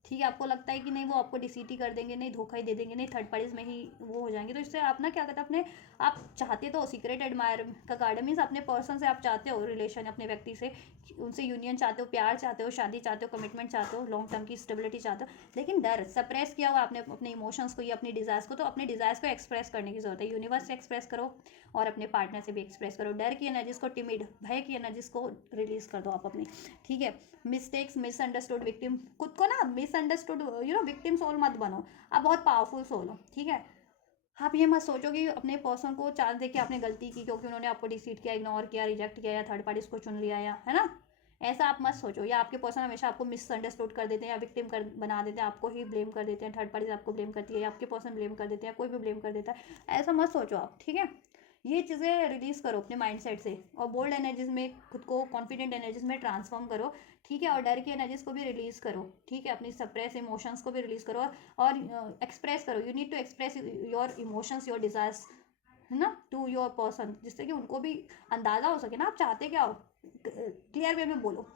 ठीक है। आपको लगता है कि नहीं वो आपको डिसीट ही कर देंगे, नहीं धोखा ही दे देंगे, नहीं थर्ड पार्टीज में ही वो हो जाएंगे, तो इससे आप ना क्या करते हैं, अपने आप चाहते तो सीक्रेट एडमायर का कार्ड मीन्स अपने पर्सन से आप चाहते हो रिलेशन, अपने व्यक्ति से उनसे यूनियन चाहते हो, प्यार चाहते हो, शादी चाहते हो, कमिटमेंट चाहते हो, लॉन्ग टर्म की स्टेबिलिटी चाहते हो, लेकिन डर सप्रेस किया हुआ आपने अपने इमोशंस को या अपनी डिजायर्स को, तो अपने डिजायर्स को एक्सप्रेस करने की जरूरत है, यूनिवर्स से एक्सप्रेस करो और अपने पार्टनर से भी एक्सप्रेस करो। डर की एनर्जीज को, टिमिड भय की एनर्जीज को रिलीज कर दो आप अपनी, ठीक है। मिस्टेक्स, मिसअंडरस्टूड, विक्टिम, खुद को ना मिसअंडरस्टूड विक्टिम सोल मत बनो, आप बहुत पावरफुल सोल हो, ठीक है। आप ये मत सोचो कि अपने पर्सन को चांस दे के आपने गलती की क्योंकि उन्होंने आपको डिसीट किया, इग्नोर किया, रिजेक्ट किया, या थर्ड पार्टीज को चुन लिया, या है ना, ऐसा आप मत सोचो। या आपके पर्सन हमेशा आपको मिसअंडरस्टूड कर देते हैं या विक्टिम कर बना देते हैं, आपको ही ब्लेम कर देते हैं, थर्ड पार्टीज आपको ब्लेम करती है, या आपके पर्सन ब्लेम कर देते हैं, कोई भी ब्लेम कर देता है, ऐसा मत सोचो आप, ठीक है। ये चीज़ें रिलीज करो अपने माइंडसेट से, और बोल्ड एनर्जीज में खुद को कॉन्फिडेंट एनर्जीज में ट्रांसफॉर्म करो, ठीक है। और डर की एनर्जीज को भी रिलीज करो, ठीक है, अपनी सप्रेस इमोशंस को भी रिलीज करो, और एक्सप्रेस करो, you need to express your emotions, your desires, है ना, टू योर पर्सन, जिससे कि उनको भी अंदाजा हो सके ना आप चाहते क्या हो। क्लियर वे में बोलो,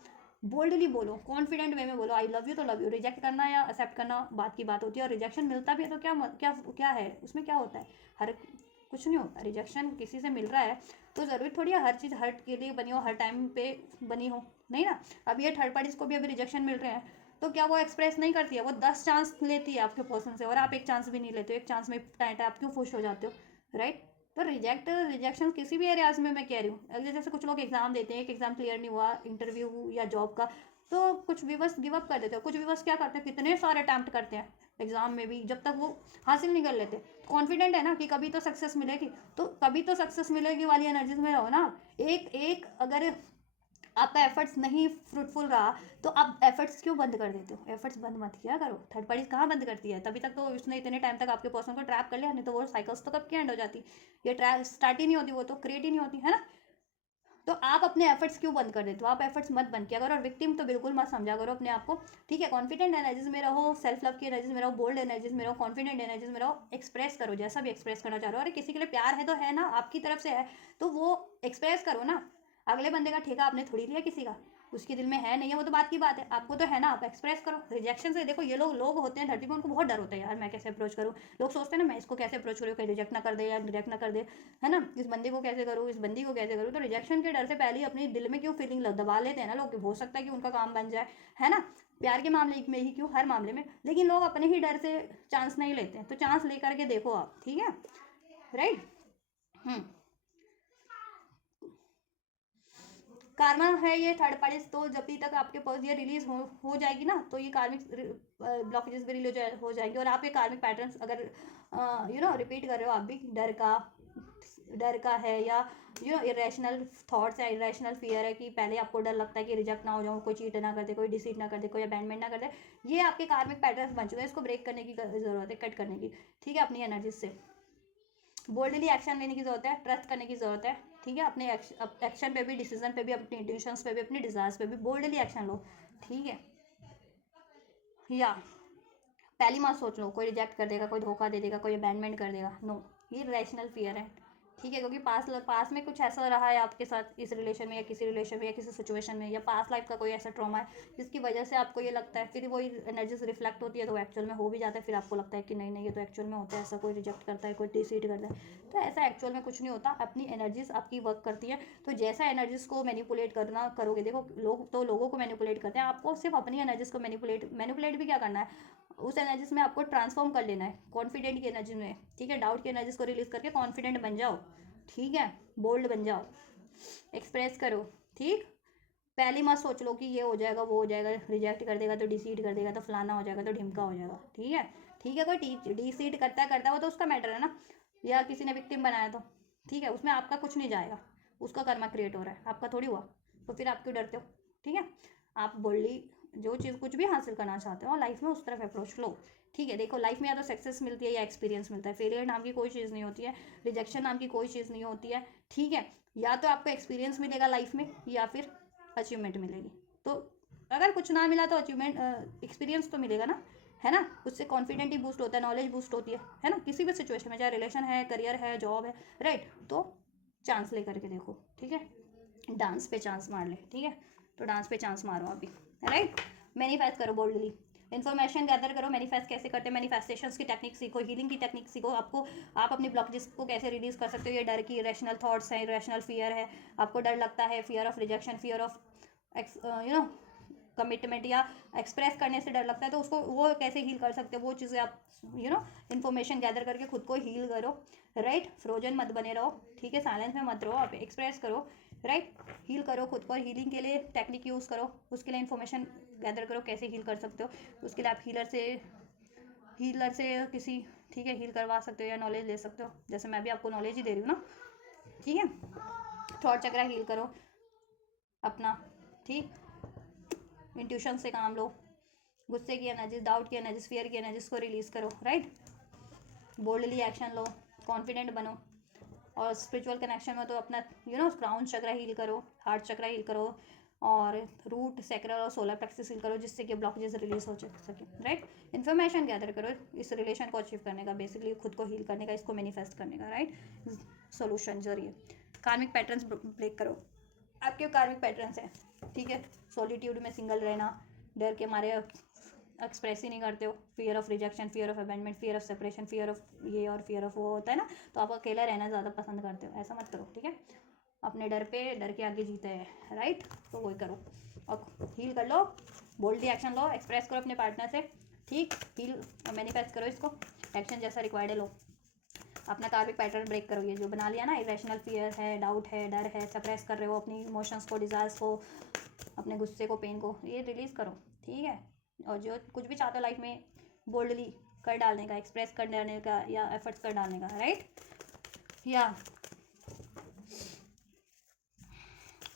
बोल्डली बोलो, कॉन्फिडेंट वे में बोलो, आई लव यू तो लव यू, रिजेक्ट करना या एक्सेप्ट करना बात की बात होती है, और रिजेक्शन मिलता भी है तो क्या क्या क्या है उसमें, क्या होता है, हर कुछ नहीं होता। रिजेक्शन किसी से मिल रहा है तो ज़रूरी थोड़ी है हर चीज़ हर्ट के लिए बनी हो, हर टाइम पे बनी हो, नहीं ना। अब ये थर्ड पार्टीज को भी अभी रिजेक्शन मिल रहे हैं, तो क्या वो एक्सप्रेस नहीं करती है, वो 10 चांस लेती है आपके पर्सन से, और आप एक चांस भी नहीं लेते हो, एक चांस में टाइट आप क्यों खुश हो जाते हो, राइट। तो रिजेक्शन किसी भी एरियाज में मैं कह रही हूँ, अगर जैसे कुछ लोग एग्जाम देते हैं, एक एग्जाम क्लियर नहीं हुआ, इंटरव्यू या जॉब का, तो कुछ व्यूवर्स गिव अप कर देते हो, कुछ व्यूवर्स क्या करते हैं, कितने सारे अटैम्प्ट करते हैं एग्जाम में भी, जब तक वो हासिल नहीं कर लेते। कॉन्फिडेंट है ना कि कभी तो सक्सेस मिलेगी, तो कभी तो सक्सेस मिलेगी वाली एनर्जीज में रहो ना। एक एक अगर आपका एफर्ट्स नहीं फ्रूटफुल रहा तो आप एफर्ट्स क्यों बंद कर देते हो? एफर्ट्स बंद मत किया करो। थर्ड पार्टी कहाँ बंद करती है? तभी तक तो उसने इतने टाइम तक आपके पर्सन को ट्रैप कर लिया, नहीं तो वो साइकिल्स तो कब की एंड हो जाती, ये ट्रैप स्टार्ट ही नहीं होती, वो तो क्रिएट ही नहीं होती है ना। तो आप अपने एफर्ट्स क्यों बंद कर देते हो? आप एफर्ट्स मत बंद किया करो, और विक्टिम तो बिल्कुल मत समझा करो अपने आप को, ठीक है। कॉन्फिडेंट एनर्जीज में रहो, सेल्फ लव की एनर्जीज में रहो, बोल्ड एनर्जीज में रहो, कॉन्फिडेंट एनर्जीज में रहो, एक्सप्रेस करो जैसा भी एक्सप्रेस करना चाह रहे हो। अरे किसी के लिए प्यार है तो है ना, आपकी तरफ से है तो वो एक्सप्रेस करो ना। अगले बंदे का ठेका आपने थोड़ी लिया किसी का, उसके दिल में है नहीं है वो तो बात की बात है, आपको तो है ना, आप एक्सप्रेस करो। रिजेक्शन से देखो, ये लोग होते हैं धरती पर, उनको बहुत डर होता है यार, मैं कैसे अप्रोच करूँ। लोग सोचते हैं ना, मैं इसको कैसे अप्रोच करूँ, कहीं रिजेक्ट ना कर दे या रिजेक्ट ना कर दे, है ना, इस बंदी को कैसे करूँ, इस बंदी को कैसे करूँ। तो रिजेक्शन के डर से पहले ही अपने दिल में क्यों फीलिंग दबा लेते हैं ना लोग, हो सकता है कि उनका काम बन जाए, है ना। प्यार के मामले में ही क्यों, हर मामले में। लेकिन लोग अपने ही डर से चांस नहीं लेते, तो चांस लेकर के देखो आप, ठीक है, राइट। कार्मा है ये थर्ड पार्टी, तो जब भी तक आपके पास ये रिलीज हो जाएगी ना, तो ये कार्मिक ब्लॉकेजेस भी रिलीज हो जाएंगे। और आप ये कार्मिक पैटर्न्स अगर रिपीट कर रहे हो, आप भी डर का है, या इरेशनल थॉट्स है, इरेशनल फियर है, कि पहले आपको डर लगता है कि रिजेक्ट ना हो जाऊँ, कोई चीट ना कर दे, कोई डिसीट ना कर दे, कोई अबैंडमेंट ना कर दे, ये आपके कार्मिक पैटर्न्स बन चुके हैं। इसको ब्रेक करने की जरूरत है, कट करने की, ठीक है, अपनी एनर्जी से। बोल्डली एक्शन लेने की जरूरत है, ट्रस्ट करने की जरूरत है, ठीक है। अपने एक्शन पे भी, डिसीजन पे भी, अपने इंट्यूशंस पे भी, अपने डिजायर्स पे भी बोल्डली एक्शन लो, ठीक है। या पहली बार सोच लो, कोई रिजेक्ट कर देगा, कोई धोखा दे देगा, कोई अबैंडमेंट कर देगा, नो, ये रैशनल फियर है, ठीक है। क्योंकि पास में कुछ ऐसा रहा है आपके साथ, इस रिलेशन में या किसी रिलेशन में या किसी सिचुएशन में, या पास लाइफ का कोई ऐसा ट्रॉमा है जिसकी वजह से आपको ये लगता है, फिर वही एनर्जीज रिफ्लेक्ट होती है, तो एक्चुअल में हो भी जाता है, फिर आपको लगता है कि नहीं नहीं ये तो एक्चुअल में होता है ऐसा, कोई रिजेक्ट करता है, कोई डिसीड करता है, तो ऐसा एक्चुअल में कुछ नहीं होता। अपनी एनर्जीज आपकी वर्क करती है, तो जैसा एनर्जीज को मैनिपुलेट करना करोगे, देखो लोग तो लोगों को मैनिपुलेट करते हैं, आपको सिर्फ अपनी एनर्जीज को मैनिपुलेट भी क्या करना है, उस एनर्जीज में आपको ट्रांसफॉर्म कर लेना है कॉन्फिडेंट की एनर्जी में, ठीक है। डाउट की एनर्जीज को रिलीज करके कॉन्फिडेंट बन जाओ, ठीक है, बोल्ड बन जाओ, एक्सप्रेस करो, ठीक। पहली मत सोच लो कि ये हो जाएगा वो हो जाएगा, रिजेक्ट कर देगा तो डिसीड कर देगा तो फलाना हो जाएगा तो ढिमका हो जाएगा, ठीक है, ठीक है। कोई डिसीड करता है वो तो उसका मैटर है ना, या किसी ने विक्टिम बनाया तो, ठीक है, उसमें आपका कुछ नहीं जाएगा, उसका कर्मा क्रिएट हो रहा है, आपका थोड़ी हुआ, तो फिर आप क्यों डरते हो, ठीक है। आप बोल्डली जो चीज़ कुछ भी हासिल करना चाहते हो लाइफ में, उस तरफ अप्रोच लो, ठीक है। देखो लाइफ में या तो सक्सेस मिलती है या एक्सपीरियंस मिलता है, फेलियर नाम की कोई चीज़ नहीं होती है, रिजेक्शन नाम की कोई चीज़ नहीं होती है, ठीक है। या तो आपको एक्सपीरियंस मिलेगा लाइफ में, या फिर अचीवमेंट मिलेगी। तो अगर कुछ ना मिला तो अचीवमेंट एक्सपीरियंस तो मिलेगा ना, है ना, उससे कॉन्फिडेंट ही बूस्ट होता है, नॉलेज बूस्ट होती है ना, किसी भी सिचुएशन में, चाहे रिलेशन है, करियर है, जॉब है, राइट। तो चांस ले करके देखो, ठीक है, डांस पे चांस मार ले, ठीक है, तो डांस पे चांस मारो अभी, राइट। मैनिफेस्ट करो बोल्डली, इन्फॉर्मेशन गैदर करो। मैनिफेस्ट कैसे करते हैं, मैनिफेस्टेशंस की टेक्निक सीखो, हीलिंग की टेक्निक सीखो, आपको आप अपनी ब्लॉकेजेस को कैसे रिलीज कर सकते हो। ये डर की रैशनल थॉट्स हैं, रैशनल फियर है, आपको डर लगता है, fear of rejection, fear of commitment, या एक्सप्रेस करने से डर लगता है, तो उसको वो कैसे हील कर सकते हो, वो चीज़ें आप इन्फॉर्मेशन गैदर करके खुद को हील करो, राइट। फ्रोजन मत बने रहो, ठीक है, साइलेंस में मत रहो, आप एक्सप्रेस करो, राइट। हील करो खुद को, हीलिंग के लिए टेक्निक यूज़ करो, उसके लिए इन्फॉर्मेशन गैदर करो कैसे हील कर सकते हो, उसके लिए आप हीलर से किसी, ठीक है, हील करवा सकते हो या नॉलेज ले सकते हो, जैसे मैं भी आपको नॉलेज ही दे रही हूँ ना, ठीक है। थॉट चक्रा हील करो अपना, ठीक, इंट्यूशन से काम लो, गुस्से की एनर्जीज, डाउट की एनर्जीज, फियर की एनर्जीज को रिलीज करो, राइट। बोल्डली एक्शन लो, कॉन्फिडेंट बनो, और स्पिरिचुअल कनेक्शन में तो अपना क्राउन चक्र हील करो, हार्ट चक्र हील करो, और रूट सेक्रल और सोलर प्लेक्सस हील करो, जिससे कि ब्लॉकेजेस रिलीज हो सके, राइट। इन्फॉर्मेशन गैदर करो इस रिलेशन को अचीव करने का, बेसिकली खुद को हील करने का, इसको मैनिफेस्ट करने का, राइट। सोल्यूशन जरिए कार्मिक पैटर्न्स ब्रेक करो, आपके कार्मिक पैटर्न्स हैं, ठीक है। सॉलिट्यूड में सिंगल रहना, डर के मारे एक्सप्रेस ही नहीं करते हो, fear of rejection, fear of abandonment, fear of separation, fear of ये और फियर ऑफ वो होता है ना, तो आप अकेला रहना ज़्यादा पसंद करते हो, ऐसा मत करो, ठीक है। अपने डर के आगे जीते हैं, राइट, तो वही करो और हील कर लो, बोल्डली एक्शन लो, एक्सप्रेस करो अपने पार्टनर से, ठीक, हील मैनिफेस्ट करो इसको, एक्शन जैसा रिक्वायर्ड है लो, अपना कार्मिक पैटर्न ब्रेक करो। ये जो बना लिया ना, इरेशनल फियर है, डाउट है, डर है, सप्रेस कर रहे हो अपनी इमोशंस को, डिज़ायर्स को, अपने गुस्से को, पेन को, ये रिलीज़ करो, ठीक है। और जो कुछ भी चाहते हो लाइफ में बोल्डली कर डालने का, एक्सप्रेस कर डालने का या एफर्ट्स कर डालने का, राइट। या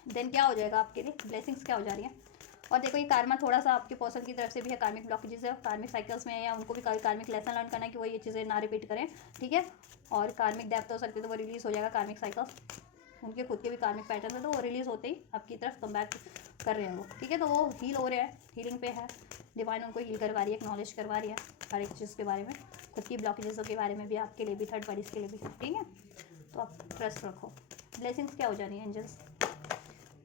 देन क्या हो जाएगा आपके लिए, ब्लेसिंग्स क्या हो जा रही है। और देखो ये कार्मा थोड़ा सा आपके पर्सन की तरफ से भी है, कार्मिक ब्लॉकेजेस है, कार्मिक साइकिल्स में है, या उनको भी कार्मिक लेसन लर्न करना है कि वो ये चीज़ें ना रिपीट करें, ठीक है। और कार्मिक डेप्थ हो सकती है तो वो रिलीज़ हो जाएगा, कार्मिक साइकिल्स उनके खुद के भी कार्मिक पैटर्न है, तो वो रिलीज़ होते ही आपकी तरफ कम बैक कर रहे हैं वो, ठीक है। तो वो हील हो रहे हैं, हीलिंग पे है, डिवाइन उनको हील करवा रही है, एक्नॉलेज करवा रही है हर एक चीज़ के बारे में, खुद की ब्लॉकेजेसों के बारे में भी, आपके लिए भी, थर्ड पार्टीज के लिए भी, ठीक है। तो आप ट्रस्ट रखो। ब्लेसिंग्स क्या हो जा रही है एंजल्स,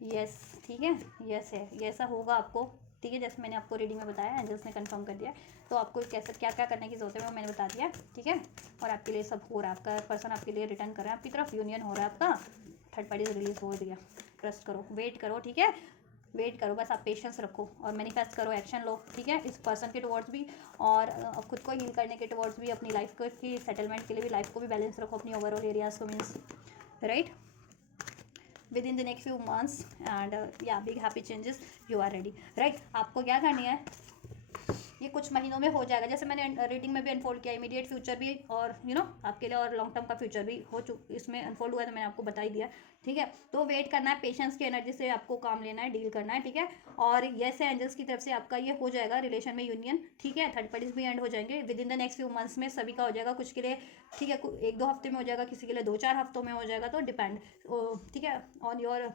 यस, ठीक है, यस है, ये ऐसा होगा आपको, ठीक है। जैसे मैंने आपको रीडिंग में बताया, एंजल्स ने कंफर्म कर दिया, तो आपको कैसे क्या क्या करने की जरूरत है वो मैंने बता दिया, ठीक है। और आपके लिए सब हो रहा है, आपका पर्सन आपके लिए रिटर्न कर रहा है आपकी तरफ, यूनियन हो रहा है आपका, थर्ड पार्टी रिलीज हो दिया, ट्रस्ट करो, वेट करो, ठीक है, वेट करो, बस आप पेशेंस रखो और मैनिफेस्ट करो, एक्शन लो, ठीक है, इस पर्सन के टुवर्ड्स भी और खुद को हील करने के टुवर्ड्स भी, अपनी लाइफ को की सेटलमेंट के लिए भी, लाइफ को भी बैलेंस रखो अपनी ओवरऑल एरियाज को, means right, within the next few months and yeah, big happy changes, you are ready, right। आपको क्या करनी है, ये कुछ महीनों में हो जाएगा, जैसे मैंने रीडिंग में भी अनफोल्ड किया, इमीडिएट फ्यूचर भी और आपके लिए, और लॉन्ग टर्म का फ्यूचर भी इसमें अनफोल्ड हुआ है, तो मैंने आपको बता ही दिया, ठीक है। तो वेट करना है, पेशेंस की एनर्जी से आपको काम लेना है, डील करना है, ठीक है। और यस है, एंजल्स की तरफ से आपका ये हो जाएगा रिलेशन में यूनियन, ठीक है। थर्ड पार्टीज भी एंड हो जाएंगे with in the next few months में, सभी का हो जाएगा, कुछ के लिए ठीक है 1-2 हफ्ते में हो जाएगा, किसी के लिए 2-4 हफ्तों में हो जाएगा, तो डिपेंड, ठीक है, on your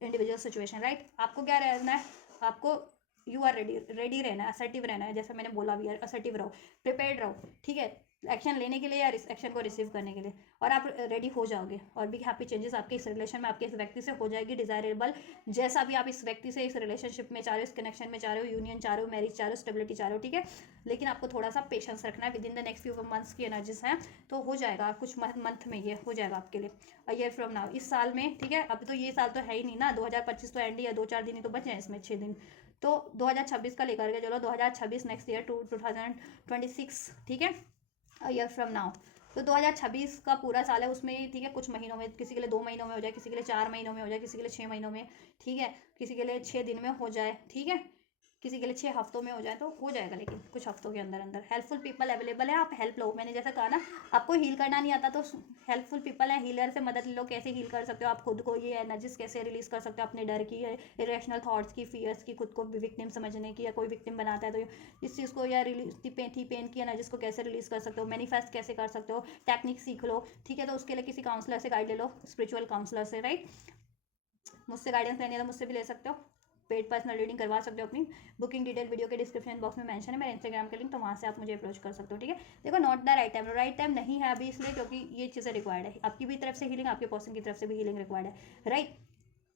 individual situation, right. आपको क्या रहना है, आपको यू आर रेडी रहना है, असर्टिव रहना है, जैसे मैंने बोला भी, असर्टिव रहो, प्रिपेयर्ड रहो, ठीक है, एक्शन लेने के लिए या एक्शन को रिसीव करने के लिए, और आप रेडी हो जाओगे, और बिग हैप्पी चेंजेस आपके इस रिलेशन में, आपके इस व्यक्ति से हो जाएगी, डिजायरेबल जैसा भी आप इस व्यक्ति से, इस रिलेशनशिप में चाह रहे हो, इस कनेक्शन में चाह रहे हो, यूनियन चाह रहे हो, मैरिज चाह रहे हो, स्टेबिलिटी चाह रहे हो, ठीक है। लेकिन आपको थोड़ा सा पेशेंस रखना है, with in the next few months की एनर्जीज हैं, तो हो जाएगा कुछ मंथ में, ये हो जाएगा आपके लिए, अ ईयर फ्रॉम नाउ, इस साल में, ठीक है। अब तो ये साल तो है ही नहीं ना, 2025 तो एंड ही है, 2-4 दिन ही तो बचे हैं इसमें, 6 दिन, तो 2026 का लेकर के चलो, 2026 नेक्स्ट ईयर 2026, ठीक है, अ ईयर फ्रॉम नाउ, तो 2026 का पूरा साल है, उसमें ठीक है कुछ महीनों में, किसी के लिए 2 महीनों में हो जाए, किसी के लिए 4 महीनों में हो जाए, किसी के लिए 6 महीनों में, ठीक है, किसी के लिए 6 दिन में हो जाए, ठीक है, किसी के लिए 6 हफ्तों में हो जाए, तो हो जाएगा, लेकिन कुछ हफ्तों के अंदर अंदर। हेल्पफुल पीपल अवेलेबल है, आप हेल्प लो, मैंने जैसा कहा ना, आपको हील करना नहीं आता तो हेल्पफुल पीपल है, हीलर से मदद लो, कैसे हील कर सकते हो आप खुद को, ये एनर्जीज कैसे रिलीज कर सकते हो, अपने डर की, इरेशनल थॉट्स की, फियर्स की, खुद को विक्टिम समझने की, या कोई विक्टिम बनाता है तो इस चीज़ को, या रिलीज पेन की एनर्जीज को कैसे रिलीज कर सकते हो, मैनिफेस्ट कैसे कर सकते हो, टेक्निक सीख लो, ठीक है। तो उसके लिए किसी काउंसलर से गाइड ले लो, स्पिरिचुअल काउंसलर से, राइट। मुझसे गाइडेंस लेनी है तो मुझसे भी ले सकते हो, पेड पर्सनल रीडिंग करवा सकते हो अपनी, बुकिंग डिटेल वीडियो के डिस्क्रिप्शन बॉक्स में मेंशन है, मेरे इंस्टाग्राम का लिंक, तो वहाँ से आप मुझे अप्रोच कर सकते हो, ठीक है। देखो नॉट द राइट टाइम नहीं है अभी, इसलिए क्योंकि ये चीज़ें रिक्वायर्ड है, आपकी भी तरफ से हीलिंग, आपके पर्सन की तरफ से भी हीलिंग रिक्वायर्ड है, राइट।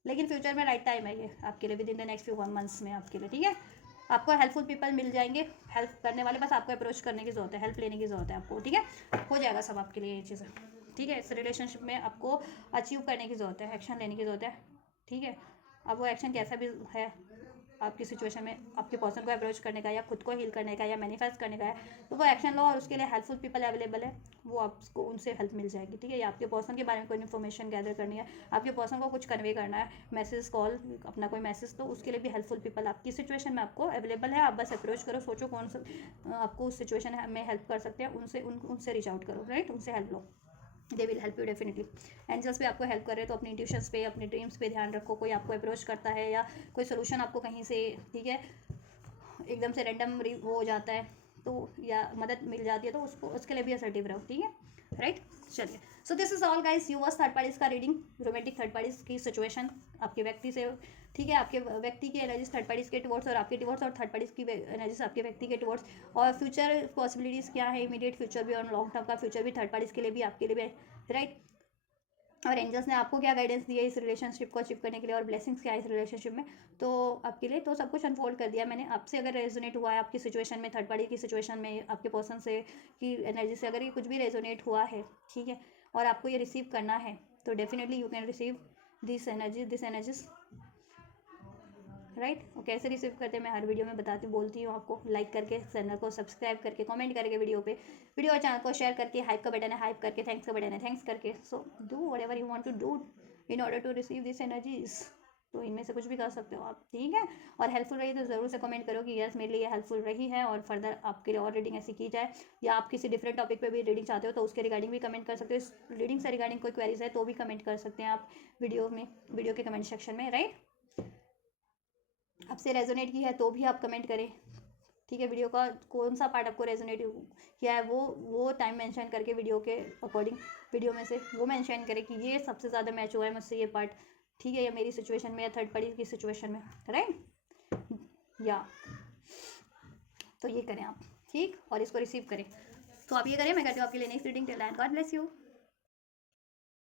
लेकिन फ्यूचर में राइट टाइम है ये आपके लिए, with in the next few months में आपके लिए, ठीक है। आपको हेल्पफुल पीपल मिल जाएंगे, हेल्प करने वाले, बस आपको अप्रोच करने की जरूरत है, हेल्प लेने की जरूरत है आपको, ठीक है। हो जाएगा सब आपके लिए ये चीज़ें, ठीक है। इस रिलेशनशिप में आपको अचीव करने की ज़रूरत है, एक्शन लेने की ज़रूरत है, ठीक है। अब वो एक्शन कैसा भी है आपकी सिचुएशन में, आपके पर्सन को अप्रोच करने का, या खुद को हील करने का, या मैनिफेस्ट करने का है, तो वो एक्शन लो, और उसके लिए हेल्पफुल पीपल अवेलेबल है, वो आपको उनसे हेल्प मिल जाएगी, ठीक है। या आपके पर्सन के बारे में कोई इन्फॉर्मेशन गैदर करनी है, आपके पर्सन को कुछ कन्वे करना है, मैसेज, कॉल, अपना कोई मैसेज, तो उसके लिए भी हेल्पफुल पीपल आपकी सिचुएशन में आपको अवेलेबल है। आप बस अप्रोच करो, सोचो कौन सा आपको उस सिचुएशन में हेल्प कर सकते हैं, उनसे रीच आउट करो, राइट, उनसे हेल्प लो, they will help you definitely. Angels भी आपको हेल्प कर रहे हैं, तो अपनी ट्यूशंस पे, अपने ड्रीम्स पे ध्यान रखो, कोई आपको अप्रोच करता है, या कोई सोल्यूशन आपको कहीं से, ठीक है, एकदम से रैंडम वो हो जाता है, तो या मदद मिल जाती है, तो उसके लिए भी असर्टिव रहो, ठीक है, राइट। चलिए, so this is all guys, yours third parties का रीडिंग, रोमांटिक थर्ड पार्टीज की सिचुएशन आपके व्यक्ति से, ठीक है, आपके व्यक्ति की एनर्जीज थर्ड पार्टीज के टुवर्ड्स, और आपके टुवर्ड्स, और थर्ड पार्टीज की एनर्जीज आपके व्यक्ति के टुवर्ड्स, और फ्यूचर पॉसिबिलिटीज़ क्या है, इमीडिएट फ्यूचर भी और लॉन्ग टर्म का फ्यूचर भी, थर्ड पार्टीज के लिए भी, आपके लिए भी, राइट। और एंजल्स ने आपको क्या गाइडेंस दी है इस रिलेशनशिप को अचीव करने के लिए, और ब्लेसिंग्स क्या है इस रिलेशनशिप में, तो आपके लिए तो सब कुछ अनफोल्ड कर दिया मैंने। आपसे अगर रेजोनेट हुआ है आपकी सिचुएशन में, थर्ड पार्टी की सिचुएशन में, आपके पर्सन से की एनर्जी से अगर ये कुछ भी रेजोनेट हुआ है, ठीक है, और आपको ये रिसीव करना है, तो definitely you can receive this energies, right. और कैसे रिसीव करते हैं मैं हर वीडियो में बताती बोलती हूँ आपको, लाइक करके, चैनल को सब्सक्राइब करके, कमेंट करके वीडियो और चैनल को शेयर करके, हाइप का बटन है हाइप करके, थैंक्स का बटन है थैंक्स करके। So do whatever you want to do in order to receive this energies. तो इनमें से कुछ भी कर सकते हो आप, ठीक है। और हेल्पफुल रही तो ज़रूर से कमेंट करो कि यस मेरे लिए हेल्पफुल रही है और फर्दर आपके लिए और रीडिंग ऐसी की जाए, या आप किसी डिफरेंट टॉपिक पे भी रीडिंग चाहते हो तो उसके रिगार्डिंग भी कमेंट कर सकते हो। इस रीडिंग से रिगार्डिंग कोई क्वेरीज है तो भी कमेंट कर सकते हैं आप वीडियो के कमेंट सेक्शन में, राइट। आपसे रेजोनेट की है तो भी आप कमेंट करें, ठीक है। वीडियो का कौन सा पार्ट आपको रेजोनेट किया है वो टाइम मेंशन करके वीडियो के अकॉर्डिंग वीडियो में से वो मेंशन करें कि ये सबसे ज़्यादा मैच हुआ है मुझसे ये पार्ट, ठीक है, या मेरी सिचुएशन में या थर्ड पार्टी की सिचुएशन में, राइट। या तो ये करें आप, ठीक, और इसको रिसीव करें। तो आप ये करें, मैं करती हूँ आपके लिए next reading. Till then God bless you.